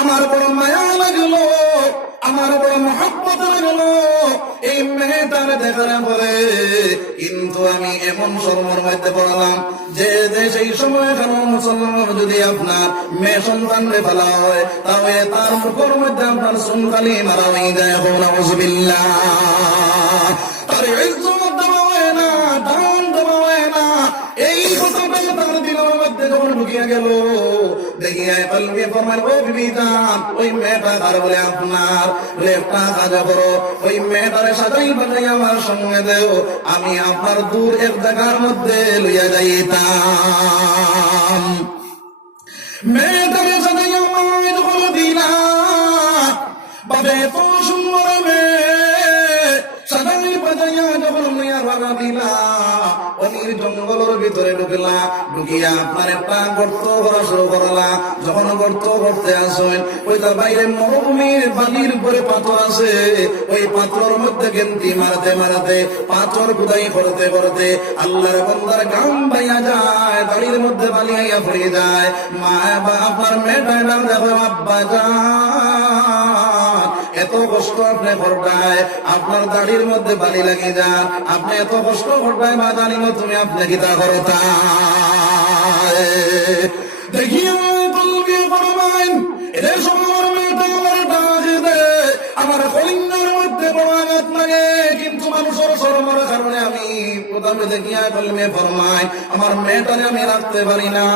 আমার বড় মায়া লাগলো আমার বড় মহব্বত লাগলো এই মেয়েটার দেখার পরে কিন্তু আমি এমন শরমের মধ্যে পড়লাম যে সেই সময় এখন মুসলমান যদি আপনার মেয়ে সন্তানরে ফেলা হয় তাহলে তার মুখের মধ্যে আপনার সুনকালি মারা হয়ে যায় নাউযুবিল্লাহ তার ইজ্জত দেওয়া হয় না দান দেওয়া হয় না এই কথাটা তার দিলের মধ্যে যখন ঢুকিয়া গেল দেখিয়া কলবি ফরমান ও বিবি জান ওই মেয়েটা কার বলে আপনার একটা কাজ করো ওই মেয়েটারে সাজাই বাজাই আমার সঙ্গে দেও আমি আপনার দূর এক জায়গার মধ্যে লইয়া যাইতাম মেয়েটারে সাজাই আমার যখন দিলা বাবে তো সুন্দর মেয়ে সাজাই বাজাইয়া যখন লইয়া রানা দিলা অনির জঙ্গলের ভিতরে ঢুকলা ঢুকিয়া আপনার একটা গর্ত করা শুরু করলা যখন গর্ত করতে আসেন ওই তার বাইরে মরুভূমির বালির উপরে পাথর আছে ওই পাথরের মধ্যে গেন্তি মারতে মারতে পাথর খুদাই করতে করতে আল্লাহর বান্দার গাম বাইয়া যায় দাড়ির মধ্যে বালি আইয়া পড়ে যায় মা বাবার মেয়েটা নাম দেখো আব্বা যান এত কষ্ট আপনি করবায় আপনার দাড়ির মধ্যে বালি লাগে যান আপনি এত কষ্ট করবায় মা জানি তুমি আপনি গীতা করতা দেখিয়ে কলবি ফরমান এদের সময় মেয়েটা আমার ডাক দে আমার কলিঙ্গার মধ্যে বড় আঘাত লাগে কিন্তু মানুষের শরমের কারণে আমি প্রথমে দেখিয়া কলমে ফরমায় আমার মেয়েটারে আমি রাখতে পারি না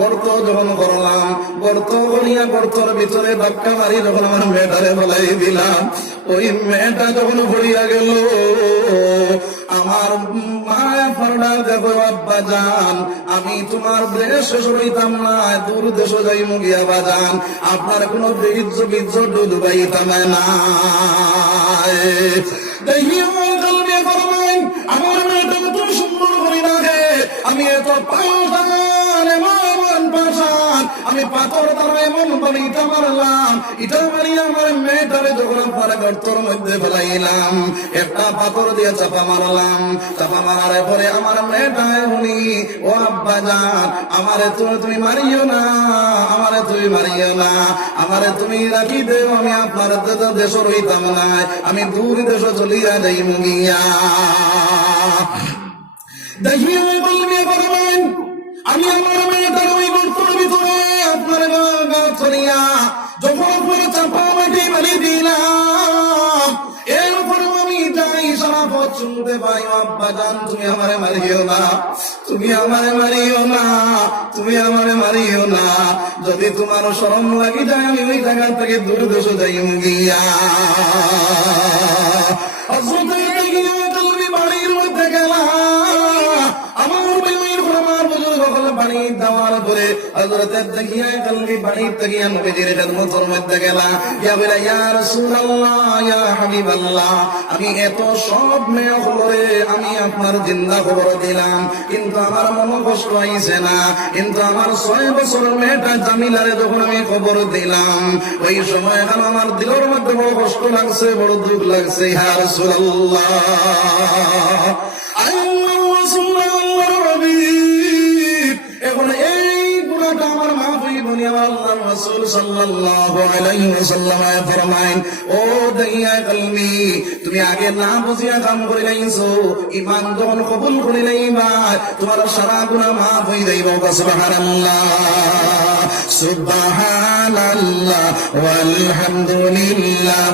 গর্ত যখন করলাম গর্ত করিয়া গর্তর ভিতরে ধাক্কা মারি যখন আমার মেয়েটারে বলাই দিলাম ওই মেয়েটা যখন ভরিয়া গেল আমার মায়া ফরডা দেখো আব্বা জান আমি তোমার দেশে সরইতাম না দূর দেশে যাই মুগিয়া বাজান আপনার কোনো বীর্য ডুবাইতাম না আমার মেয়েটা এত সুন্দর করে রাখে আমি এত পাশান আমি পাথর দ্বারা এমন ভাবে ইটা মারলাম, ইটা মারিয়া আমার মেয়েটারে যখন আপনার গর্তর মধ্যে ফেলাইলাম, একটা পাথর দিয়ে চাপা মারলাম, চাপা মারার পরে আমার মেয়েটায় উনি, ও আব্বা জান, আমারে তুমি মারিও না, আমারে তুমি মারিও না, আমারে তুমি রাখি দেও, আমি আপনার দেশ রইতাম না, আমি দূর দেশ চলিয়া যাই মুগিয়া। দেখিয়া বলবি ভগবান, আমি আমার মেয়েটার ওই গর্তর ভিতরে আপনার গা চলিয়া যখন আপনার চাপা মাটি মারি দিলাম, এরপর আমি যাই সারা পথ শুনতে পাই, আব্বা জান তুমি আমারে মারিও না, তুমি আমারে মারিও না, তুমি আমারে মারিও না, যদি তোমার শরম লাগি যায় আমি ওই জায়গা থেকে দূর দেশ যাই গিয়া। বাড়ির মধ্যে গেলাম, আমার বাড়ি দেওয়ার পরে হযরতের দেখিয়া কলবি বাড়ির থেকে নবীজির খেদমতের মধ্যে গেলাম, ইয়া বলে ইয়া রাসূলুল্লাহ, ইয়া হাবিবাল্লাহ, আমি এত সব মেয়ে হলে আমি আপনার জিন্দা খবর দিলাম, কিন্তু আমার মনে কষ্ট হইছে না, কিন্তু আমার 6 বছরের মেয়েটা জামিলারে যখন আমি খবর দিলাম, ওই সময় এখন আমার দিলের মধ্যে বড় কষ্ট লাগছে, বড় দুঃখ লাগছে। ইয়া রাসূলুল্লাহ, এখন এই গুণাটা আমার মা হই বনি আমার আল্লাহর রাসূল সাল্লাল্লাহু আলাইহি ওয়াসাল্লাম ফরমায়েন, ও দাইয়া কলমি, তুমি আগে না বুঝিয়া কাম করে লাইছো, ঈমান যখন কবুল করে লাইবা তোমার সারা গুনাহ মাফ হয়ে যাইব। সুবহানাল্লাহ, সুবহানাল্লাহ ওয়ালহামদুলিল্লাহ,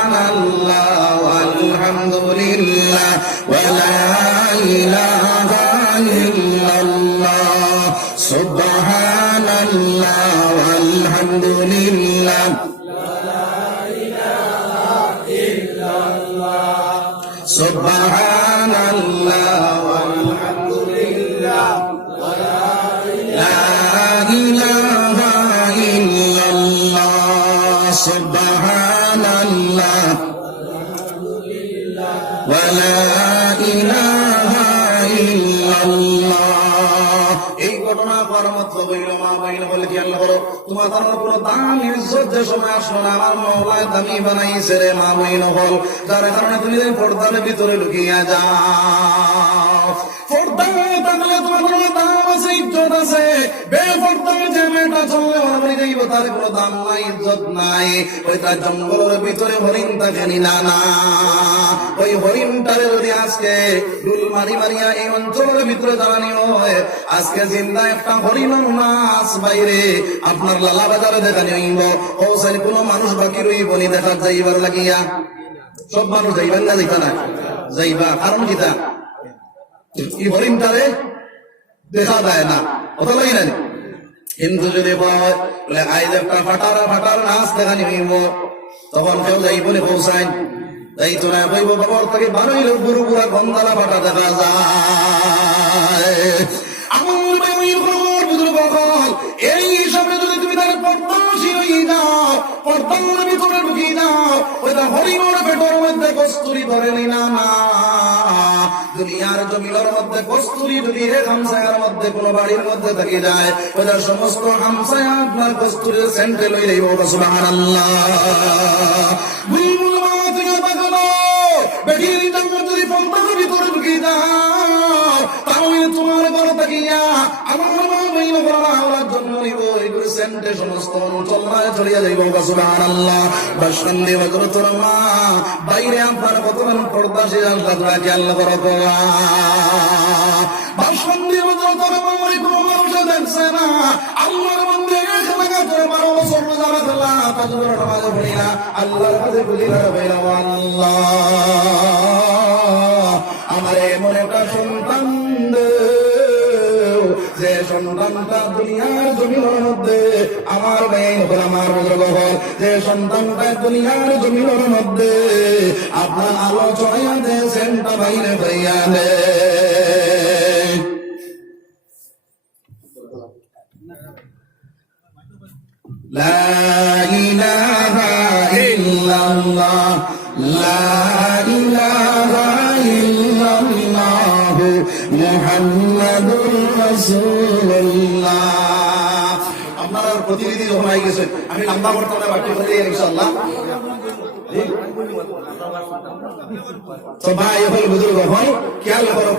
সুবহানাল্লাহ আলহামদুলিল্লাহ ওয়ালা ইলাহা ইল্লাল্লাহ, সুবহানাল্লাহ আলহামদুলিল্লাহ ওয়ালা ইলাহা ইল্লাল্লাহ, সুবহানাল্লাহ আলহামদুলিল্লাহ ওয়ালা ইলাহা ইল্লাল্লাহ, সুবহানাল্লাহ ওয়ালা ইলাহা ইল্লাল্লাহ। এই ঘটনা পরমত হইল, মা বইল বলে কি আল্লাহ করো, তোমার কোনো দাম ইজ্জত যে সময় আসলো না, আমার মওলায় দামি বানাইছে রে মা বইল হল, যার কারণে তুমি পর্দার ভিতরে ঢুকিয়া যাও। পর্দায় থাকলে তোমার কোনো দাম আছে, ইজ্জত আছে, বেপর্দায় যে মেয়েটা চললে মনে যাইব তার কোনো দাম নাই, ইজ্জত নাই। ওই তার জঙ্গলের ভিতরে হরিণ থাকেনি, না না, ওই হরিণটারে যদি আজকে ডুল মারি মারিয়া এই অঞ্চলের ভিতরে জ্বালানি হয়, আজকে জিন্দা একটা হরিণ মাছ বাইরে আপনার লালা বাজারে দেখানি হইব, ও সারি কোনো মানুষ বাকি রইব নি দেখার যাইবার লাগিয়া। সব মানুষ যাইবেন না, যাইবা না, যাইবা, কারণ কিতা এই হরিণটারে দেখা যায় না, কথা লাগি না। কিন্তু যদি আইজ একটা ফাটার নাচ দেখানি হইব, তখন কেউ যাইব নি পৌঁছায়, এই তো না কইব বাবার থেকে বারোই লোক গুরু পুরা গন্ধালা ফাটা দেখা যায়। এই হিসাবে যদি তুমি তার পর্দাশী হয়ে যাও, পর্দার ভিতরে ঢুকিয়ে যাও, ওইটা হরিণের পেটের মধ্যে কস্তুরি ধরে নি, না না, দুনিয়ার জমিনের মধ্যে কস্তুরি যদি এক হামসায়ার মধ্যে কোন বাড়ির মধ্যে থেকে যায়, ওইটা সমস্ত হামসায়া আপনার কস্তুরির সেন্টে লই যাইব। সুবহানাল্লাহ, বেটির জঙ্গল যদি পর্দার ভিতরে ঢুকিয়ে যাও, তাহলে তোমার ঘর থাকিয়া আমার জন্ম নিব, এগুলো সেন্টে সমস্ত অঞ্চলায় ছড়িয়ে যাইব। সুবহানাল্লাহ, বাসকান্দি হযরতুর মা বাইরে আপনার কতক্ষণ পর্দাশী আল্লাহ খেয়াল করো, বাসকান্দি হযরতুর মা কোনো মানুষ দেখছে না, আল্লাহর মধ্যে আল্লাহর কাছে আমার এমন একটা সন্তান যে সন্তানটা দুনিয়ার জমিনের মধ্যে আমার আমার যে সন্তানটা দুনিয়ার জমিনের মধ্যে আপনার আলো চড়াইয়া দে, সেন্টা বাইরে হইয়া দে। লা ইলাহা ইল্লাল্লাহ, লা ইলাহা ইল্লাল্লাহ, মুহাম্মাদুর রাসূলুল্লাহ। আপনার প্রতিনিধি যখন হয়ে গেছে, আমি লম্বা করতে হবে বাকি করে ইনশাআল্লাহ। তো ভাই হল বুজুর্গ হল খেয়াল করো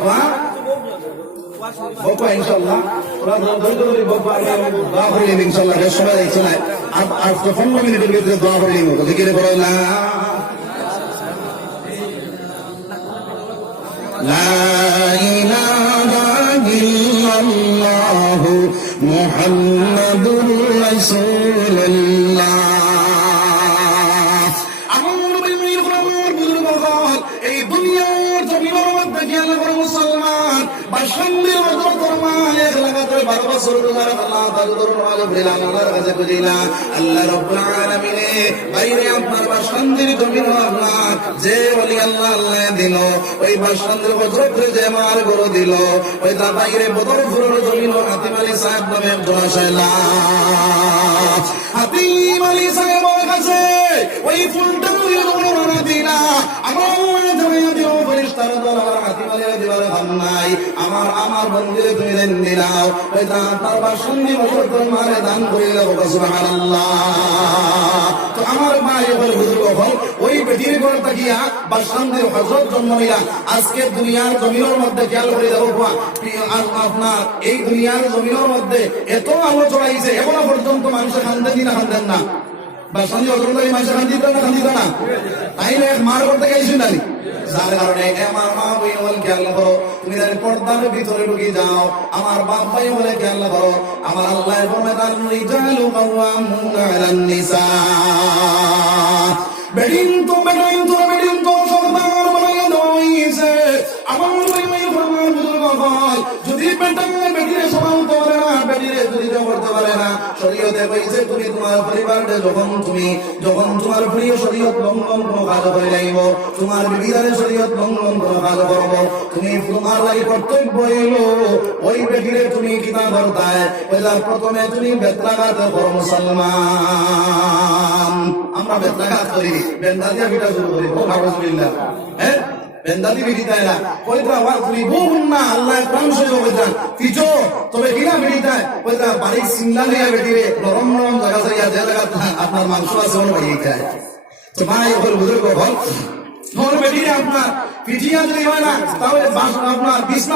বকবা ইনশাআল্লাহ, ওরা ধরে বকবা দোয়া করলেন ইনশাআল্লাহ, সময় যাচ্ছে না আর 15 মিনিটের ভিতরে দোয়া করলেন মতো জিকিরে বলো না লা ইলাহা ইল্লাল্লাহ মুহাম্মাদুর রাসূলুল্লাহ। এই দুনিয়ার জমিনের মধ্যে খেয়াল করে মুসলমান বাসন্দের মতো ফরমান এক লাগাতার 12 বছর গুজার আল্লাহ তাআলা দরবারে ফিরলাম, আল্লাহর কাছে খুঁজিলা আল্লাহ রাব্বুল আলামিন বাইরে আপনার বাসন্দের জমিন আপনার যে বলি আল্লাহ আল্লাহ দিল ওই বাসন্দের বদরপুরে যে মার গরু দিল ওই তা বাইরে বদরপুরের জমিন হাতিম আলী সাহেব নামে একজন আসেলা। হাতিম আলী সাহেবের কাছে ওই ফুলটা দিলা আমার আমার বন্ধুরে তুমি দেন দিলাও ওই তার বাসন্দি বছর মারে দান করিল সুবহানাল্লাহ। তো আমার মা এবার বুজুর্গ হল ওই বেটির ঘর তাকিয়া বাসন্দির হযরত জন্ম নিলা। আজকে দুনিয়ার জমিনের মধ্যে খেয়াল করে দেখো আপনার এই দুনিয়ার জমিনের মধ্যে এত আলো চড়াইছে এখনো পর্যন্ত মানুষ খান্দেন না খান্দেন না বাসন্দি হযরত মানুষ খান্দিত না খান্দিত না তাইলে মার করতে গেছি না যার কারণে আমার মা বই বলে খেয়াল করো তুমি তার পর্দার ভিতরে ঢুকে যাও, আমার বাপ ভাই বলে খেয়াল করো আমার আল্লাহ ফরমান রিজালু কাওয়ামুনা আলান নিসা। বেডিন তো সরদার বানাইয়া দইছে আমার বই ফরমান যদি বেটিরে সমান করে না বেটিরে যদি করতে পারে না শরীয়তে কইছে তুমি তোমার পরিবারে যখন তোমার প্রিয় শরীয়ত লঙ্ঘন কোনো কাজ করে যাইব, তোমার বিবিধারে শরীয়ত লঙ্ঘন কোনো কাজ করব, তুমি তোমার লাগি কর্তব্য হইলো ওই বেটিরে তুমি কিতা করতায় ওইটা প্রথমে তুমি বেত্রাঘাত করো মুসলমান। আমরা বেত্রাঘাত করি বেন্দা দিয়া পিটা শুরু করি আলহামদুলিল্লাহ। হ্যাঁ বেন্দাদি বিড়িতায় না কইতা ওয়া তুমি বহুন না আল্লাহ প্রাণ সহ কইতা তিজো তবে কিনা বিড়িতায় কইতা বাড়ি সিংলা নিয়া বেটিরে নরম নরম জায়গা জায়গা যে জায়গা আপনার মাংস আছে ওন বাইতায়। তো ভাই ওর বুজুর্গ হল তোর বেটিরে আপনার পিঠিয়া যদি হয় না তাহলে আপনার বিছনা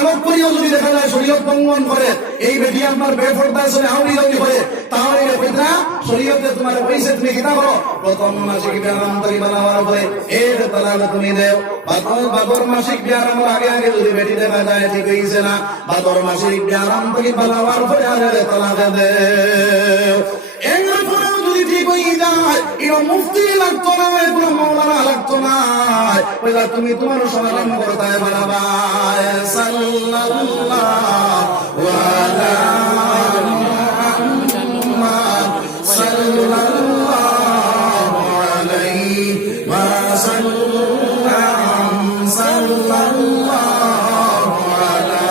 আলোক করিও যদি দেখা যায় শরীয়ত লঙ্ঘন করে এই বেটি আপনার বেপরদায় চলে আউরি যদি করে তাহলে কইতা শরীয়তে তোমার পয়সা তুমি কিতা করো প্রথম মাসিক ব্যায়াম তৈরি বানাবার পরে এর তালাক তুমি দেও। বাদর মাসিক ব্যায়াম আগে যদি বেটি দেখা যায় ঠিক হইছে না বাদর মাসিক ব্যায়াম তৈরি বানাবার পরে আগে তালাক দেও। এরপরেও যদি ঠিক হয়ে যায় এটা মুফতি লাগতো না কোনো মৌলানা লাগতো না ওইটা তুমি তোমার সমাধান করতে বানাবা। সাল্লাল্লাহু আলা মুহাম্মাদ সাল্লাল্লাহু আলাইহি ওয়া সাল্লাম সাল্লাল্লাহু আলা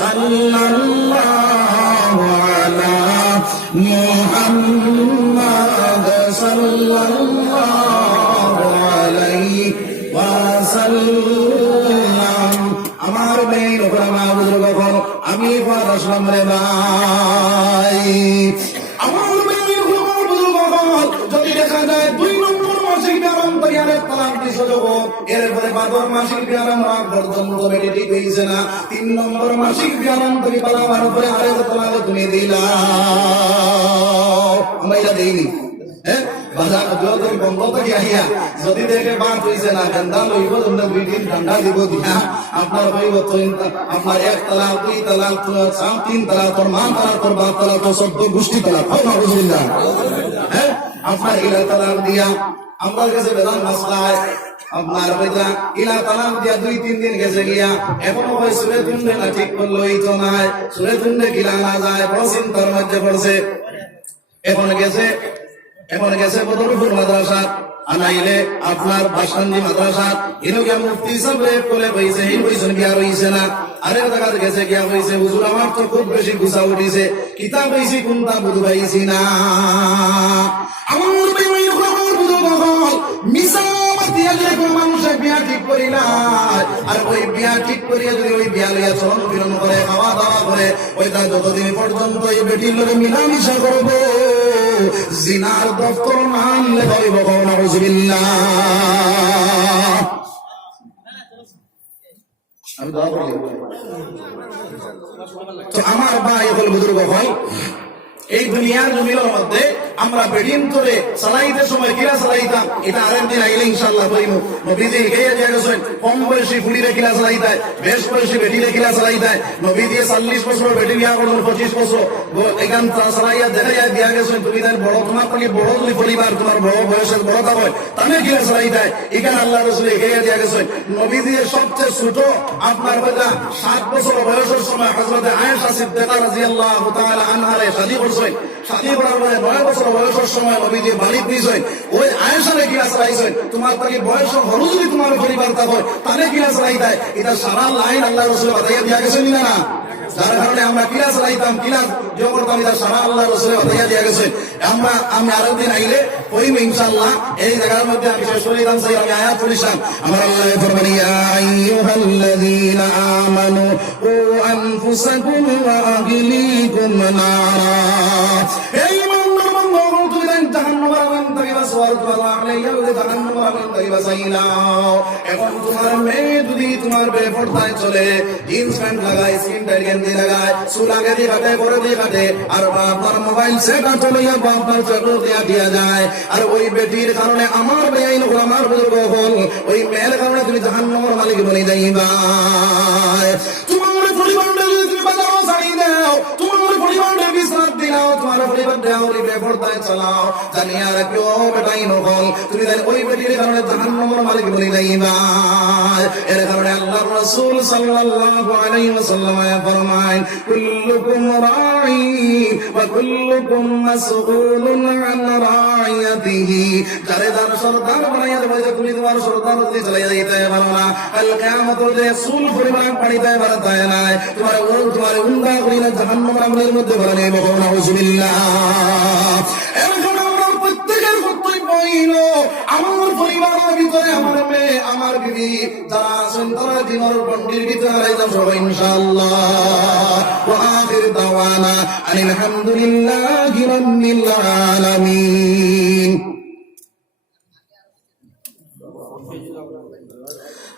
সাল্লাল্লাহু আলা মুহাম্মাদ সাল্লাল্লাহু আলাইহি ওয়া সাল্লাম। আমার মেয়ের উপর আমার বুজুর্গ আমি আসলাম রে ভাই আমার মেয়ের উপর বুজুর্গ যদি দেখা যায় 2 নম্বর মাসিক ব্যায়াম তৈরি তালাক দিছো যখন এরপরে বাদর মাসিক ব্যায়াম রাগ পর্যন্ত বেটি ঠিক হইছে না 3 নম্বর মাসিক ব্যায়াম তুমি পালাবার পরে আরেক তালাক তুমি দিলা আমরা দেইনি। হ্যাঁ বাজার যত বন্ধ থেকে আহিয়া যদি দেখে বাদ হইছে না ঠান্ডা লইব তোমরা 2 দিন ঠান্ডা দিব দিয়া আপনার হইব আপনার 1 তালাক 2 তালাক 3 তালাক তোর মা তালাক তোর বাপ তালাক তোর সব গোষ্ঠী তালাক হয় না বুঝলিনা। হ্যাঁ আপনার ইলা তালাক দিয়া আমরা কাছে বেদান মাসলায় আপনার বেটা ইলা তালাক দিয়া 2-3 দিন গেছে গিয়া এখনো হয় সুরে তুন্নে না ঠিক করলো এই তো নাই সুরে তুন্নে গিলা না যায় বড় চিন্তার মধ্যে পড়ছে। এখন গেছে বদরপুর মাদ্রাসা আনাইলে আপনার বাসন্দি মাদ্রাসা এরকম মুফতি সাহেব কোলে বইছে এই বইছেন কি আর হইছে না আরেক জায়গাতে গেছে গিয়া হইছে হুজুর আমার তো খুব বেশি গুছা উঠিছে কিতাব হইছি কোনটা বুঝ পাইছি না। আমার মিসামাতি আগে কোন মানুষ বিয়া ঠিক করিল বিয়া ঠিক করিয়া যদি ওই বিয়া লইয়া চলন ফিরন করে খাওয়া দাওয়া করে ওইটা যতদিন পর্যন্ত এই বেটির লোকে মিলামিশা করবো জিনার দফতর নাম লেখাইব নাউজুবিল্লাহ। আমি দোয়া করি তো আমার ভাই হল বুজুর্গ হয় এই দুনিয়ার জমিনের মধ্যে আমরা বেডিন করে চালাইতে সময় কিরা চালাইতাম এটা আরেকদিন আইলে ইনশাআল্লাহ করিম। নবীজি গিয়ে দিয়ে গেছেন কম বয়সী ফুলিরে কিলা চালাইতায়, বেশ বয়সী বেটিরে কিলা চালাইতায়। নবী দিয়ে 40 বছর বেটি বিয়া করলেন 25 বছর এখান চালাইয়া দেখাইয়া দিয়া গেছেন তুমি তাই বড় তোমার থেকে বড় যদি পরিবার তোমার বড় বয়সের বড়তা হয় তাহলে কিলা চালাইতায়। এখানে আল্লাহ রসুল গিয়ে দিয়া গেছেন নবী দিয়ে সবচেয়ে ছোট আপনার বেলা 7 বছর বয়সের সময় হযরত আয়েশা সিদ্দিকা রাদিয়াল্লাহু তাআলা আনহারে শাদী করছেন। শাদী করার পরে 9 বছর বয়সের সময় নবীজি বাড়ি দিয়েছেন ওই আয়েশারে কিলা চালাইছেন তোমার থেকে বয়স হলো যদি তোমার পরিবার তা হয় তাহলে কিলা চালাই দেয়। এটা সারা লাইন আল্লাহ রসুল বাতাইয়া দিয়া গেছেন না, যার কারণে আমরা কিলা চালাইতাম কিলা যে করতাম এটা সারা আল্লাহ রসুল বাতাইয়া দিয়া গেছেন। আমি আরেকদিন আইলে কইম ইনশাআল্লাহ এই জায়গার মধ্যে আমি শেষ করে দিতাম সেই আমি আয়াত পড়িলাম। আমার আল্লাহ ফরমান ইয়া আইয়ুহাল্লাযীনা আমানু ও আনফুসাকুম ওয়া আহলিকুম নারা। এই ইমানদার বান্দা তুমি জাহান্নামের আগুন থেকে বাঁচাও তোমার আলাইয়া জাহান্নামের আগুন থেকে বাঁচাইলাও। এখন তোমার মেয়ে যদি তোমার বেপরদায় চলে জিন্স প্যান্ট লাগায় স্কিন টাইট গেঞ্জি লাগায় চুল আগে দিয়ে কাটে করে দিয়ে কাটে আর আপনার মোবাইল সেটা চলে আপনার চক্র দিয়া যায় আর ওই বেটির কারণে আমার বেআইন হল আমার বুজুর্গ হল ওই মেয়ের কারণে তুমি জাহান্নামের মালিক বনে যাইবা। তোমার পরিবারটা যদি তুমি বাজারও ছাড়ি দাও তোমার পরিবারটা বিছানা দিলাও তোমার পরিবারটা ওই বেপরদায় চালাও জানিয়া রাখিও বেটাইন হল তুমি ওই বেটির কারণে জাহান্নামের মালিক বনে যাইবা। এর কারণে আল্লাহর রাসূল সাল্লাল্লাহু আলাইহি ওয়াসাল্লাম ফরমায় কুল্লুকুম রাঈ ওয়া কুল্লুকুম মাসউলুন আন রাইয়াতিহি। যারে যার সরদার বানাইয়া দেবে তুমি তোমার সরদার যদি চালিয়ে যাইতে পারো না কাল কিয়ামতের দিন সুল পরিমাণ পানিতে বাড়াতে নাই তোমার উন্দা করিনা জাহান্নামের আগুনের মধ্যে ভরে নেবে নাউজুবিল্লাহ। এরকম আমরা প্রত্যেকের কর্তব্য হইলো আমার পরিবারের ভিতরে আমার মেয়ে আমার বিবি যারা আছেন তারা জীবনের বন্ডির ভিতরে যাবো ইনশাআল্লাহ। ওয়া আখির দাওয়ানা আনিল হামদুলিল্লাহি রাব্বিল আলামিন।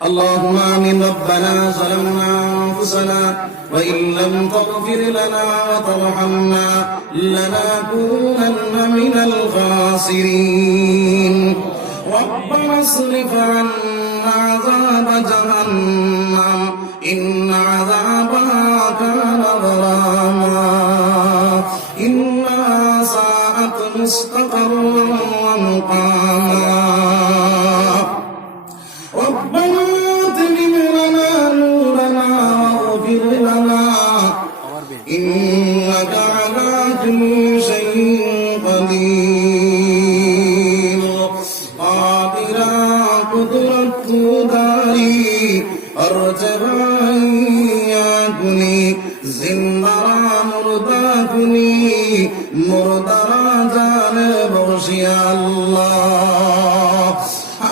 اللهم آمين. ربنا ظلمنا أنفسنا وإن لم تغفر لنا وترحمنا لنكونن من الخاسرين. ربنا اصرف عنا عذاب جهنم إن عذابها كان غراما إنها ساءت مستقرا ومقاما. ربنا أتمم لنا نورنا واغفر لنا إنك على كل شيء قدير. قادرا قدرت داري أرجعي يا كني زندرا مرداكني مردرا جان بغشي الله.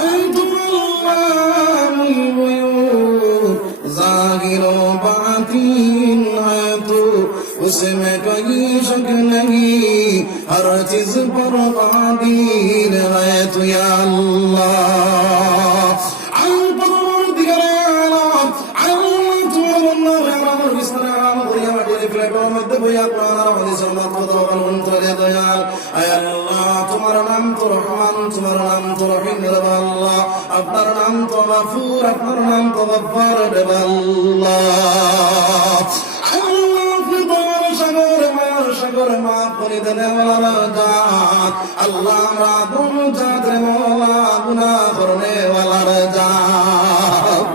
أنتم الله الغيوب ظاهر باطن है तो उसमें कोई शक नहीं हर चीज पर कादिर है तू या अल्लाह. أنت مرضي العالم أنت والله يا رب الإسلام يا رب الفلك مد بيا قرآن رب السماء قدر أنت يا ديال أي الله تمہارا نام تو رحمان تمہارا نام تو رحیم رب اللہ اپنا نام تو غفور اپنا نام تو غفار رب اللہ. شکر معاف করে দেনে वाला জাত আল্লাহ আমরা কোন জাতের মোলা গুনাহ করনে वाला জাত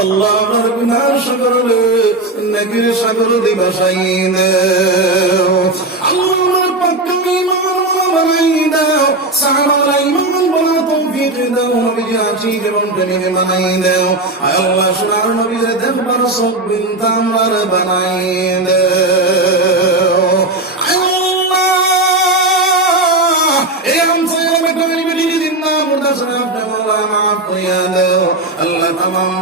আল্লাহ আমার গুনাহ শকর নগর শকর দি বাসাইন আল্লাহ আমার পাক্কা ঈমান বানাই দাও সাহাবা ঈমান বলা তৌফিক দাও নবী আশিক এবং প্রেমে বানাই দাও আয় আল্লাহ সোনার নবীর দেখবার সব বিনতে আমার বানাই দাও. আল্লাহ এই আমসায় মেকরি মেরি দিন না মুর্দা সাহেব মাফ করিয়া দাও আল্লাহ तमाम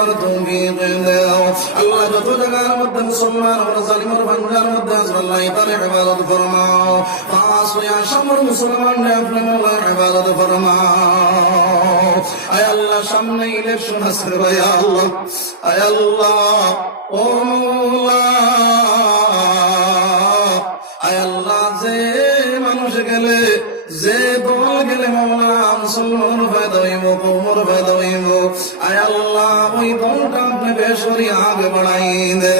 করার তৌফিক দাও আল্লাহ যত জায়গার মধ্যে মুসলমান ও জালিমের ভাঙ্গার মধ্যে আল্লাহ তাআলা ইবাদত ফরমাও পাঁচ হইয়া সামর মুসলমান নে আপনি আল্লাহ ইবাদত ফরমাও আয় আল্লাহ সামনে ইলেকশন আসছে ভাই আল্লাহ আয় আল্লাহ ও মওলা আয় আল্লাহ যে মানুষ গেলে যে দল গেলে মওলা মুসলমানের ফায়দা হইব কওমের ফায়দা হইব আয় আল্লাহ ওই দলটা আপনি বেশরি আগে বাড়াই দে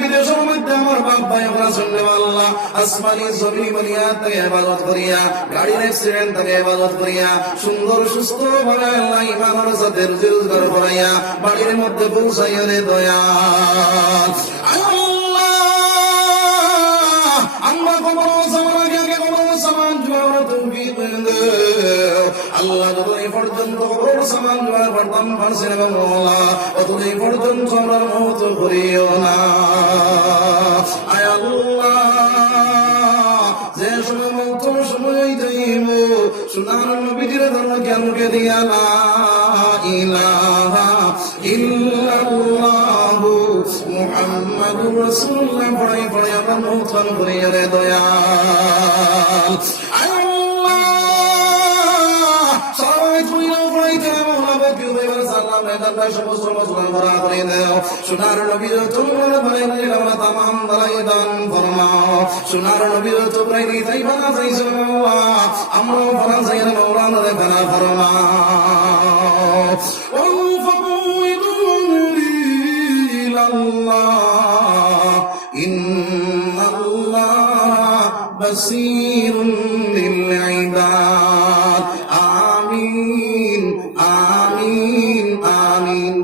বিদেশের মধ্যে আমার বাপ ভাই আমরা শুনলে আল্লাহ আসমানি জমিনি বলিয়া তাকে ইবাদত করিয়া গাড়ির অ্যাক্সিডেন্ট তাকে ইবাদত করিয়া সুন্দর সুস্থ ভাবে আল্লাহ ইমানের সাথে রুজি রোজগার করাইয়া বাড়ির মধ্যে পৌঁছাইয়া রে দয়াল আমরা কবর সামান আগে কবর সামান জোয়ার তৌফিক দাও আল্লাহ যতদিন পর্যন্ত কবর সামান জোয়ার পড়তাম পারছেন এবং আল্লাহ ততদিন পর্যন্ত আমরা মওত করিও না আয় আল্লাহ যে সময় মওত সময় যাইব সুনার নবীর দরজা মুখে দিয়া লা ইলাহা ইল্লাল্লাহ মুহাম্মাদুর রাসূলুল্লাহ পড়াই পড়াই আমরা মওত করিয়া রে দয়াল আল্লাহ সবাই তুই না পড়াইতে মওলা বাকি হইবার সালাম রেদাল্লাহ সমস্ত মুসলমান করা করে দাও সোনার নবীর তোমরা বানাইলে আমরা तमाम বালাই দান ফরমাও সোনার নবীর তোমরা নিতাই বানা চাইছো আমরা বানা চাই না মওলানা রে বানা ফরমাও ও ফাকুইদু ইলাল্লাহ ইন্নাল্লাহ বাসীরুন বিল ইবাদ আমিন আমিন আমিন